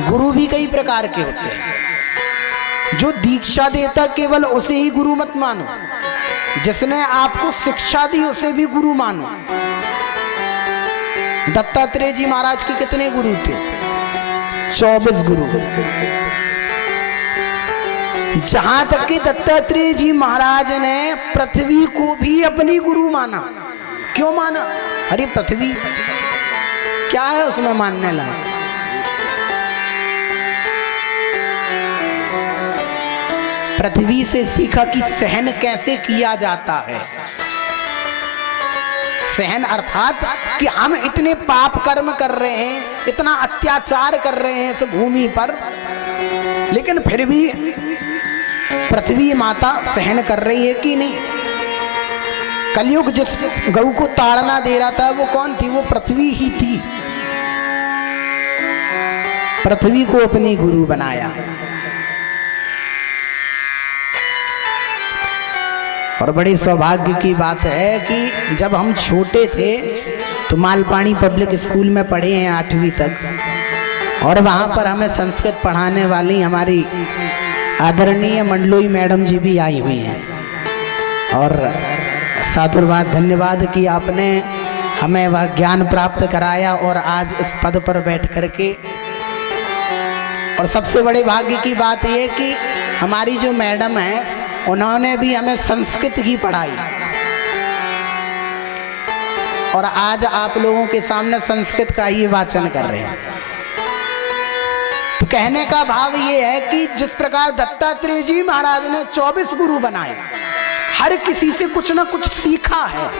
गुरु भी कई प्रकार के होते हैं। जो दीक्षा देता केवल उसे ही गुरु मत मानो, जिसने आपको शिक्षा दी उसे भी गुरु मानो। दत्तात्रेय जी महाराज के कितने गुरु थे, 24 गुरु। जहां तक कि दत्तात्रेय जी महाराज ने पृथ्वी को भी अपनी गुरु माना। क्यों माना, अरे पृथ्वी क्या है उसमें मानने लायक। पृथ्वी से सीखा कि सहन कैसे किया जाता है। सहन अर्थात कि हम इतने पाप कर्म कर रहे हैं, इतना अत्याचार कर रहे हैं इस भूमि पर, लेकिन फिर भी पृथ्वी माता सहन कर रही है कि नहीं। कलयुग जिस गऊ को ताड़ना दे रहा था वो कौन थी, वो पृथ्वी ही थी। पृथ्वी को अपनी गुरु बनाया। और बड़ी सौभाग्य की बात है कि जब हम छोटे थे तो मालपानी पब्लिक स्कूल में पढ़े हैं 8वीं तक, और वहाँ पर हमें संस्कृत पढ़ाने वाली हमारी आदरणीय मंडलोई मैडम जी भी आई हुई हैं और साधुवाद धन्यवाद कि आपने हमें वह ज्ञान प्राप्त कराया और आज इस पद पर बैठ करके। और सबसे बड़े भाग्य की बात यह कि हमारी जो मैडम है उन्होंने भी हमें संस्कृत ही पढ़ाई और आज आप लोगों के सामने संस्कृत का ही वाचन कर रहे हैं। तो कहने का भाव ये है कि जिस प्रकार दत्तात्रेय जी महाराज ने 24 गुरु बनाए, हर किसी से कुछ ना कुछ सीखा है।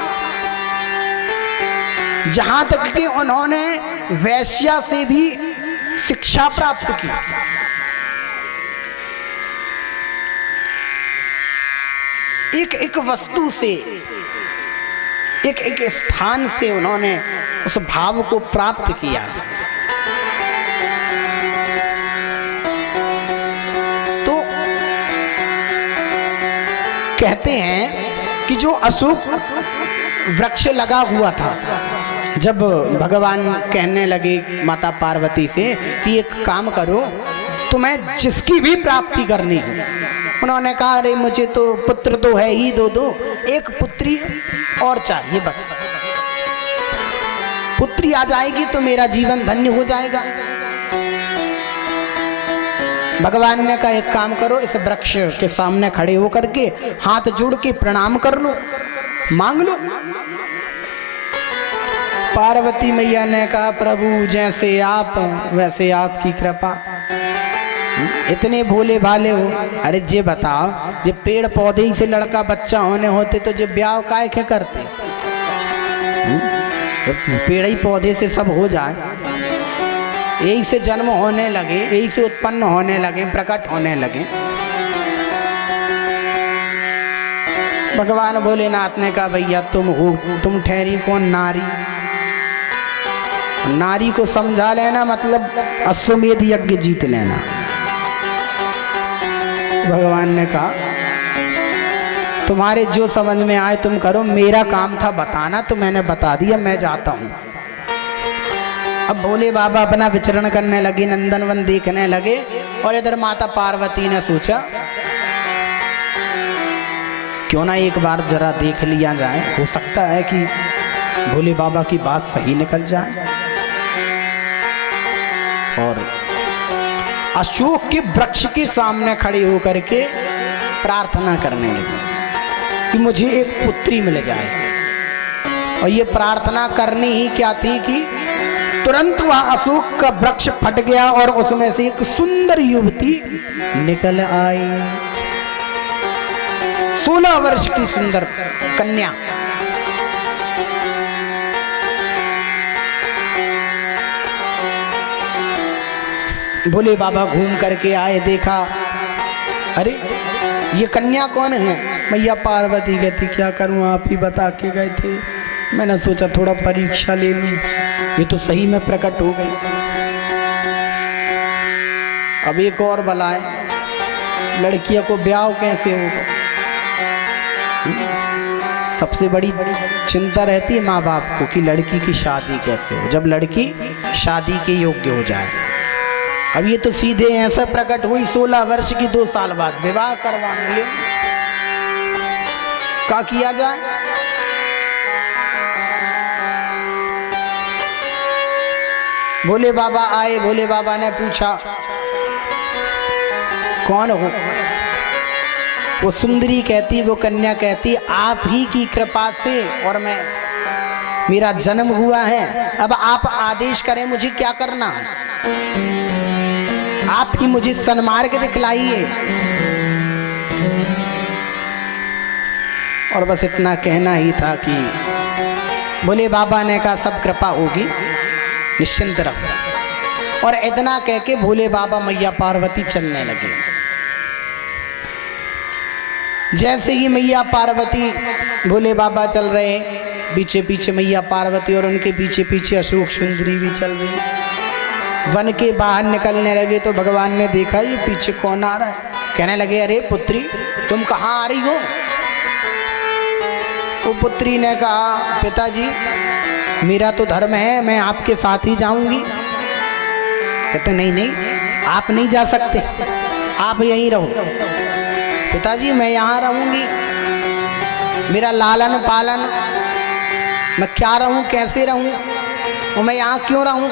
जहां तक कि उन्होंने वैश्या से भी शिक्षा प्राप्त की। एक एक वस्तु से, एक एक स्थान से उन्होंने उस भाव को प्राप्त किया। तो कहते हैं कि जो अशोक वृक्ष लगा हुआ था, जब भगवान कहने लगे माता पार्वती से कि एक काम करो, तुम्हें जिसकी भी प्राप्ति करनी हो, उन्होंने कहा अरे मुझे तो पुत्र तो है ही, दो एक पुत्री और चाहिए, बस पुत्री आ जाएगी तो मेरा जीवन धन्य हो जाएगा। भगवान ने कहा एक काम करो, इस वृक्ष के सामने खड़े होकर के हाथ जोड़ के प्रणाम कर लो, मांग लो। पार्वती मैया ने कहा प्रभु जैसे आप वैसे आपकी कृपा। इतने भोले भाले हो। अरे जे बताओ, जे पेड़ पौधे ही से लड़का बच्चा होने होते तो जे ब्याह काय के करते? तो पेड़ ही पौधे से सब हो जाए, यही से जन्म होने लगे, यही से उत्पन्न होने लगे, प्रकट होने लगे। भगवान भोलेनाथ ने कहा भैया तुम हो, तुम ठहरी कौन नारी? नारी को समझा लेना मतलब अश्वमेध यज्ञ जीत लेना। भगवान ने कहा तुम्हारे जो समझ में आए तुम करो, मेरा काम था बताना तो मैंने बता दिया, मैं जाता हूं। अब भोले बाबा अपना विचरण करने लगे, नंदनवन देखने लगे और इधर माता पार्वती ने सोचा क्यों ना एक बार जरा देख लिया जाए, हो सकता है कि भोले बाबा की बात सही निकल जाए। और अशोक के वृक्ष के सामने खड़े होकर के प्रार्थना करने लगी कि मुझे एक पुत्री मिल जाए। और ये प्रार्थना करनी ही क्या थी कि तुरंत वह अशोक का वृक्ष फट गया और उसमें से एक सुंदर युवती निकल आई, 16 वर्ष की सुंदर कन्या। भोले बाबा घूम करके आए, देखा अरे ये कन्या कौन है? मैया पार्वती कहती क्या करूं, आप ही बता के गए थे, मैंने सोचा थोड़ा परीक्षा ले लूं, ये तो सही में प्रकट हो गई। अब एक और बलाए, लड़कियों को ब्याह कैसे होगा? सबसे बड़ी चिंता रहती है माँ बाप को कि लड़की की शादी कैसे हो, जब लड़की शादी के योग्य हो जाए। अब ये तो सीधे ऐसा प्रकट हुई 16 वर्ष की, 2 साल बाद विवाह करवाएंगे, क्या किया जाए? भोले बाबा आए, भोले बाबा ने पूछा कौन हो? वो सुंदरी कहती, वो कन्या कहती आप ही की कृपा से और मैं, मेरा जन्म हुआ है, अब आप आदेश करें मुझे क्या करना है, आप ही मुझे सन्मार्ग दिखलाइए। और बस इतना कहना ही था कि भोले बाबा ने कहा सब कृपा होगी, निश्चिंत रहो। और इतना कह के भोले बाबा मैया पार्वती चलने लगे। जैसे ही मैया पार्वती, भोले बाबा चल रहे, पीछे पीछे मैया पार्वती और उनके पीछे पीछे अशोक सुंदरी भी चल रही। वन के बाहर निकलने लगे तो भगवान ने देखा ये पीछे कौन आ रहा है। कहने लगे अरे पुत्री तुम कहाँ आ रही हो? वो पुत्री ने कहा पिताजी मेरा तो धर्म है, मैं आपके साथ ही जाऊंगी। कहते नहीं नहीं आप नहीं जा सकते, आप यहीं रहो। पिताजी मैं यहाँ रहूंगी, मेरा लालन पालन, मैं क्या रहूं, कैसे रहूं, और मैं यहाँ क्यों रहूं?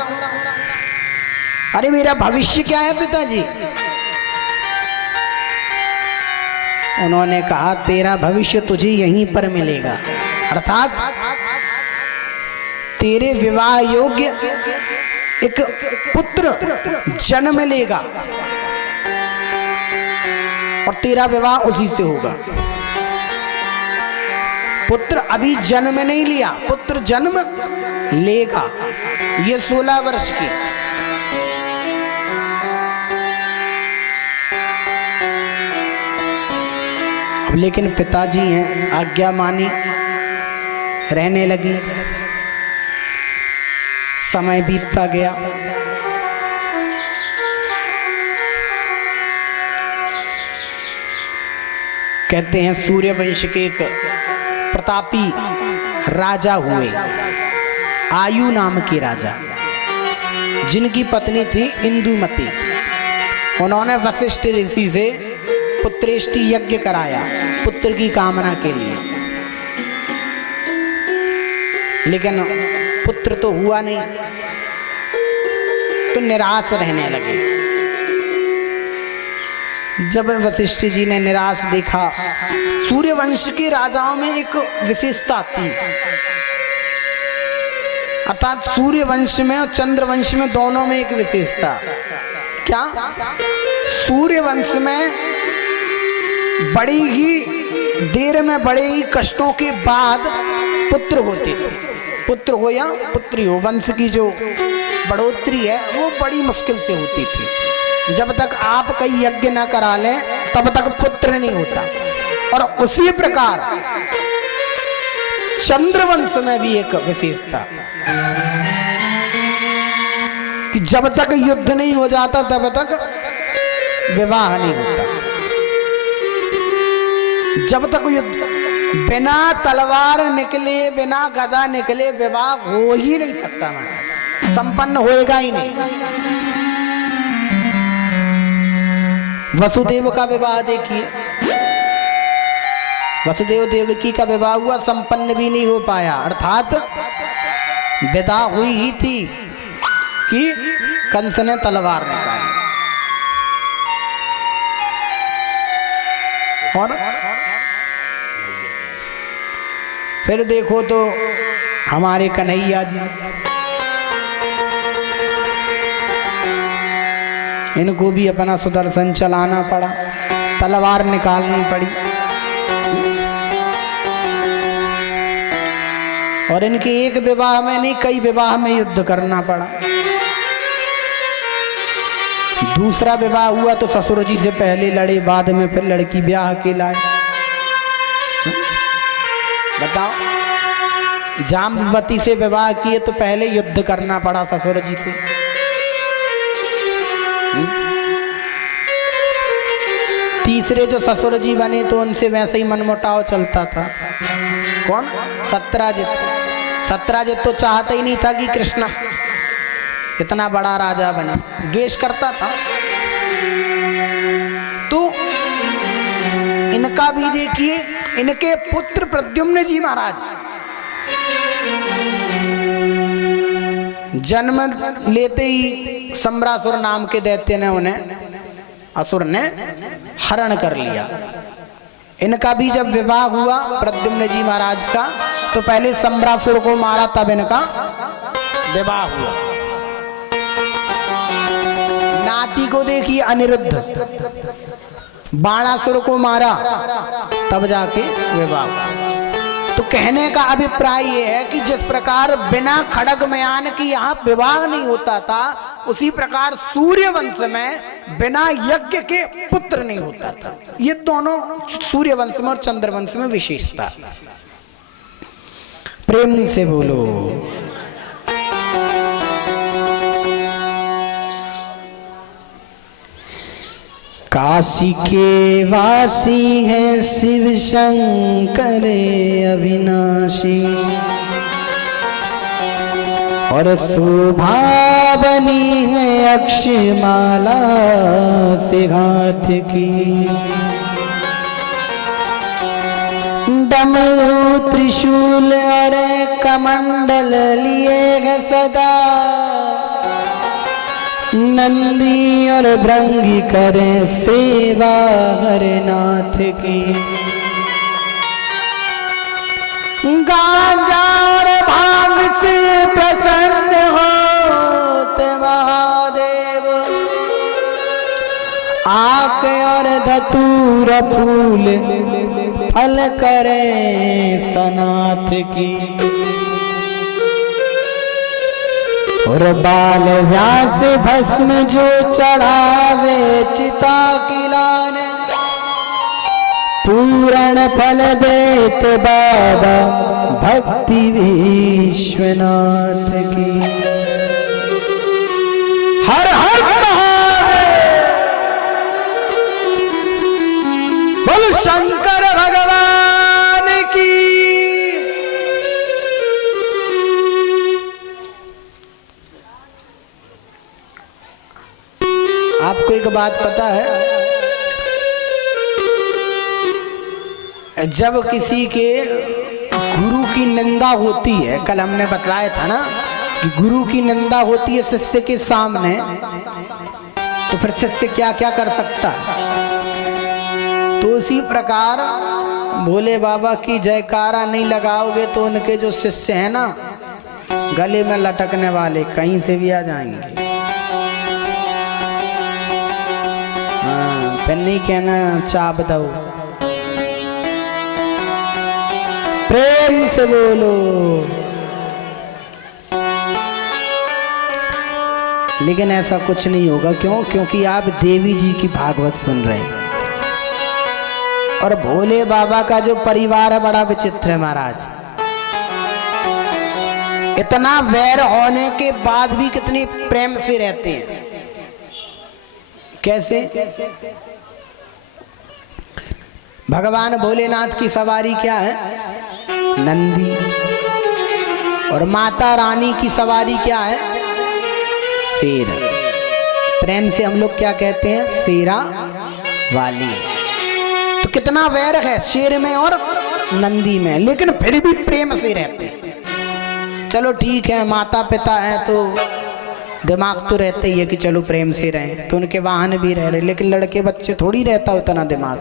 अरे मेरा भविष्य क्या है पिताजी? उन्होंने कहा तेरा भविष्य तुझे यहीं पर मिलेगा, अर्थात तेरे विवाह योग्य एक पुत्र जन्म लेगा और तेरा विवाह उसी से होगा। पुत्र अभी जन्म नहीं लिया, पुत्र जन्म लेगा। ये 16 वर्ष की। अब लेकिन पिताजी हैं, आज्ञा मानी, रहने लगी। समय बीतता गया। कहते हैं सूर्यवंश के एक प्रतापी राजा हुए, आयु नाम के राजा, जिनकी पत्नी थी इंदुमती। उन्होंने वशिष्ठ ऋषि से पुत्रेष्टि यज्ञ कराया पुत्र की कामना के लिए, लेकिन पुत्र तो हुआ नहीं, तो निराश रहने लगे। जब वशिष्ठ जी ने निराश देखा, सूर्यवंश के राजाओं में एक विशेषता थी, अर्थात सूर्यवंश में और चंद्रवंश में दोनों में एक विशेषता। क्या? सूर्यवंश में बड़ी ही देर में, बड़े ही कष्टों के बाद पुत्र होते थे। पुत्र हो या पुत्री हो, वंश की जो बढ़ोतरी है वो बड़ी मुश्किल से होती थी। जब तक आप कई यज्ञ न करा लें तब तक पुत्र नहीं होता। और उसी प्रकार चंद्रवंश में भी एक विशेषता कि जब तक युद्ध नहीं हो जाता तब तक विवाह नहीं होता। जब तक युद्ध, बिना तलवार निकले, बिना गदा निकले विवाह हो ही नहीं सकता, महाराज, संपन्न होएगा ही नहीं। वसुदेव का विवाह देखिए, वसुदेव देवकी का विवाह हुआ, संपन्न भी नहीं हो पाया, अर्थात विदा हुई ही थी कि कंस ने तलवार निकाली। और फिर देखो तो हमारे कन्हैया जी, इनको भी अपना सुदर्शन चलाना पड़ा, तलवार निकालनी पड़ी, और इनके एक विवाह में नहीं कई विवाह में युद्ध करना पड़ा। दूसरा विवाह हुआ तो ससुर जी से पहले लड़े, बाद में फिर लड़की ब्याह के लाए। बताओ, जाम्बवती से विवाह किए तो पहले युद्ध करना पड़ा ससुर जी से। तीसरे जो ससुर जी बने तो उनसे वैसे ही मनमुटाव चलता था। कौन? सत्यराजित। सत्यराजित तो चाहता ही नहीं था कि कृष्ण इतना बड़ा राजा बने, द्वेष करता था। तो इनका भी देखिए, इनके पुत्र प्रद्युम्न जी महाराज जन्म लेते ही सम्रासुर नाम के दैत्य ने उन्हें, असुर ने हरण कर लिया। इनका भी जब विवाह हुआ प्रद्युम्न जी महाराज का, तो पहले सम्रासुर को मारा, तब इनका विवाह हुआ। नाती को देखिए अनिरुद्ध, बाणासुर को मारा, तब जाके विवाह हुआ। तो कहने का अभिप्राय यह है कि जिस प्रकार बिना खड़ग मयान की यहाँ विवाह नहीं होता था, उसी प्रकार सूर्यवंश में बिना यज्ञ के पुत्र नहीं होता था। ये दोनों सूर्यवंश में और चंद्रवंश में विशेषता। प्रेम से बोलो। काशी के वासी हैं शिव शंकर अविनाशी, और शोभा बनी है अक्षमाला से हाथ की, डमरू त्रिशूल और कमंडल लिए है सदा, नंदी और भृंगी करें सेवा हरनाथ की। गांजा और भांग से प्रसन्न होते महादेव, आक और धतूर फूल फल करें सनाथ की। और बाल व्यास भस्म जो चढ़ावे चिता की लान, पूर्ण फल देत बाबा भक्ति विश्वनाथ की। हर हर महादेव, बोल शंकर भगवान की। आपको एक बात पता है, जब किसी के गुरु की निंदा होती है, कल हमने बतलाया था ना कि गुरु की निंदा होती है शिष्य के सामने, तो फिर शिष्य क्या क्या कर सकता है। तो उसी प्रकार भोले बाबा की जयकारा नहीं लगाओगे तो उनके जो शिष्य हैं ना, गले में लटकने वाले कहीं से भी आ जाएंगे। फिर नहीं कहना चाप दो, प्रेम से बोलो। लेकिन ऐसा कुछ नहीं होगा, क्यों? क्योंकि आप देवी जी की भागवत सुन रहे हैं। और भोले बाबा का जो परिवार है बड़ा विचित्र है महाराज। इतना वैर होने के बाद भी कितनी प्रेम से रहते हैं। कैसे? भगवान भोलेनाथ की सवारी क्या है? नंदी। और माता रानी की सवारी क्या है? शेर। प्रेम से हम लोग क्या कहते हैं? शेरा वाली। तो कितना वैर है शेर में और नंदी में, लेकिन फिर भी प्रेम से रहते हैं। चलो ठीक है, माता पिता है तो दिमाग तो रहते ही है कि चलो प्रेम से रहें, तो उनके वाहन भी रह रहे, लेकिन लड़के बच्चे थोड़ी रहता उतना दिमाग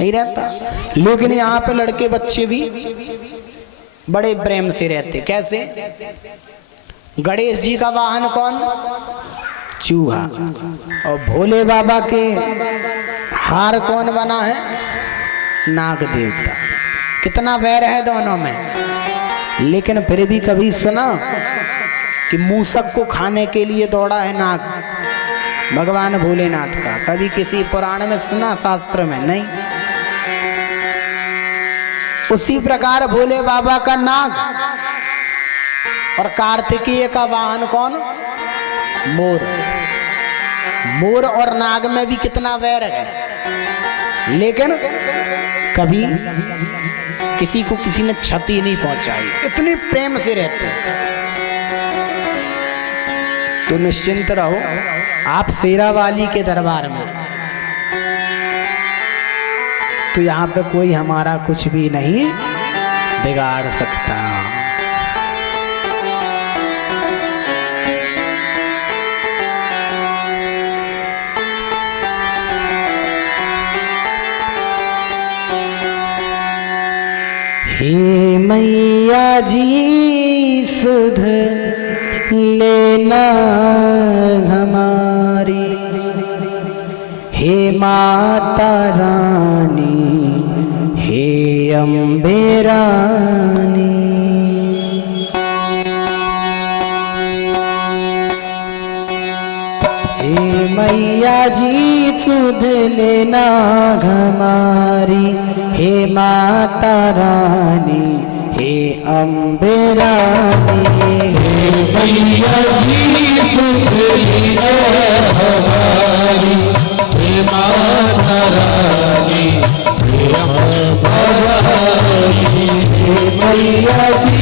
नहीं रहता। लेकिन यहाँ पे लड़के बच्चे भी बड़े प्रेम से रहते। कैसे? गणेश जी का वाहन कौन? चूहा। और भोले बाबा के हार कौन बना है? नाग देवता। कितना वैर है दोनों में, लेकिन फिर भी कभी सुना कि मूसक को खाने के लिए दौड़ा है नाग भगवान भोलेनाथ का? कभी किसी पुराण में सुना? शास्त्र में नहीं। उसी प्रकार भोले बाबा का नाग और कार्तिकेय का वाहन कौन? मोर। मोर और नाग में भी कितना वैर है, लेकिन कभी किसी को किसी ने क्षति नहीं पहुंचाई, इतनी प्रेम से रहते हैं। तो निश्चिंत रहो, आप शेरा वाली के दरबार में, तो यहाँ पे कोई हमारा कुछ भी नहीं बिगाड़ सकता। हे मैया जी सुध लेना हमारी, हे माता रानी, हे अम्बे रानी। हे मैया जी सुध लेना हमारी, हे माता रानी, हे अम्बे रानी। हे मैया जी सुध लेना हमारी, हे माता रानी, हे अम्बे रानी। हे मैया जी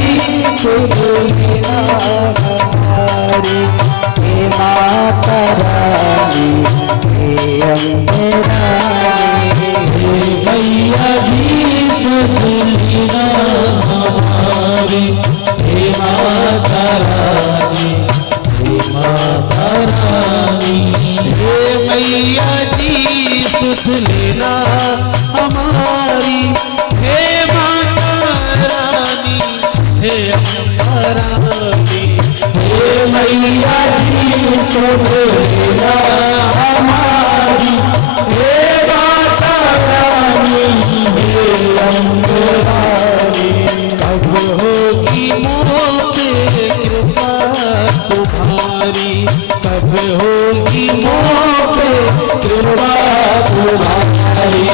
सुध लेना हमारी, हे रानी हे अम्बे रानी। हे मैया जी सुध लीना हमारी, हे माता रानी, हे माता रानी। हे मैया जी सुध लेना हमारी, हे माता रानी, हे अम्बा रानी। हे मैया जी सुध लेना हमारी, हे माता रानी, हे अम्बा रानी। कब होगी मोह पे कृपा तुम्हारी, कब होगी मोह पे कृपा तुम्हारी।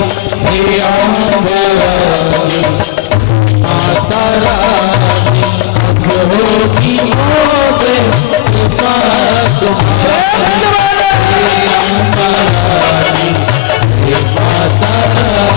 हे अम्बा रानी, माता रानी, कब होगी मोह पे कृपा तुम्हारी। हे अम्बा रानी, हे माता रानी।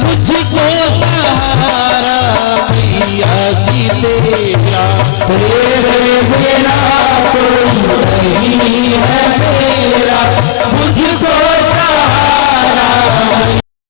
मुझको सहारा मैया जी तेरा, तेरे बिना कोई नहीं है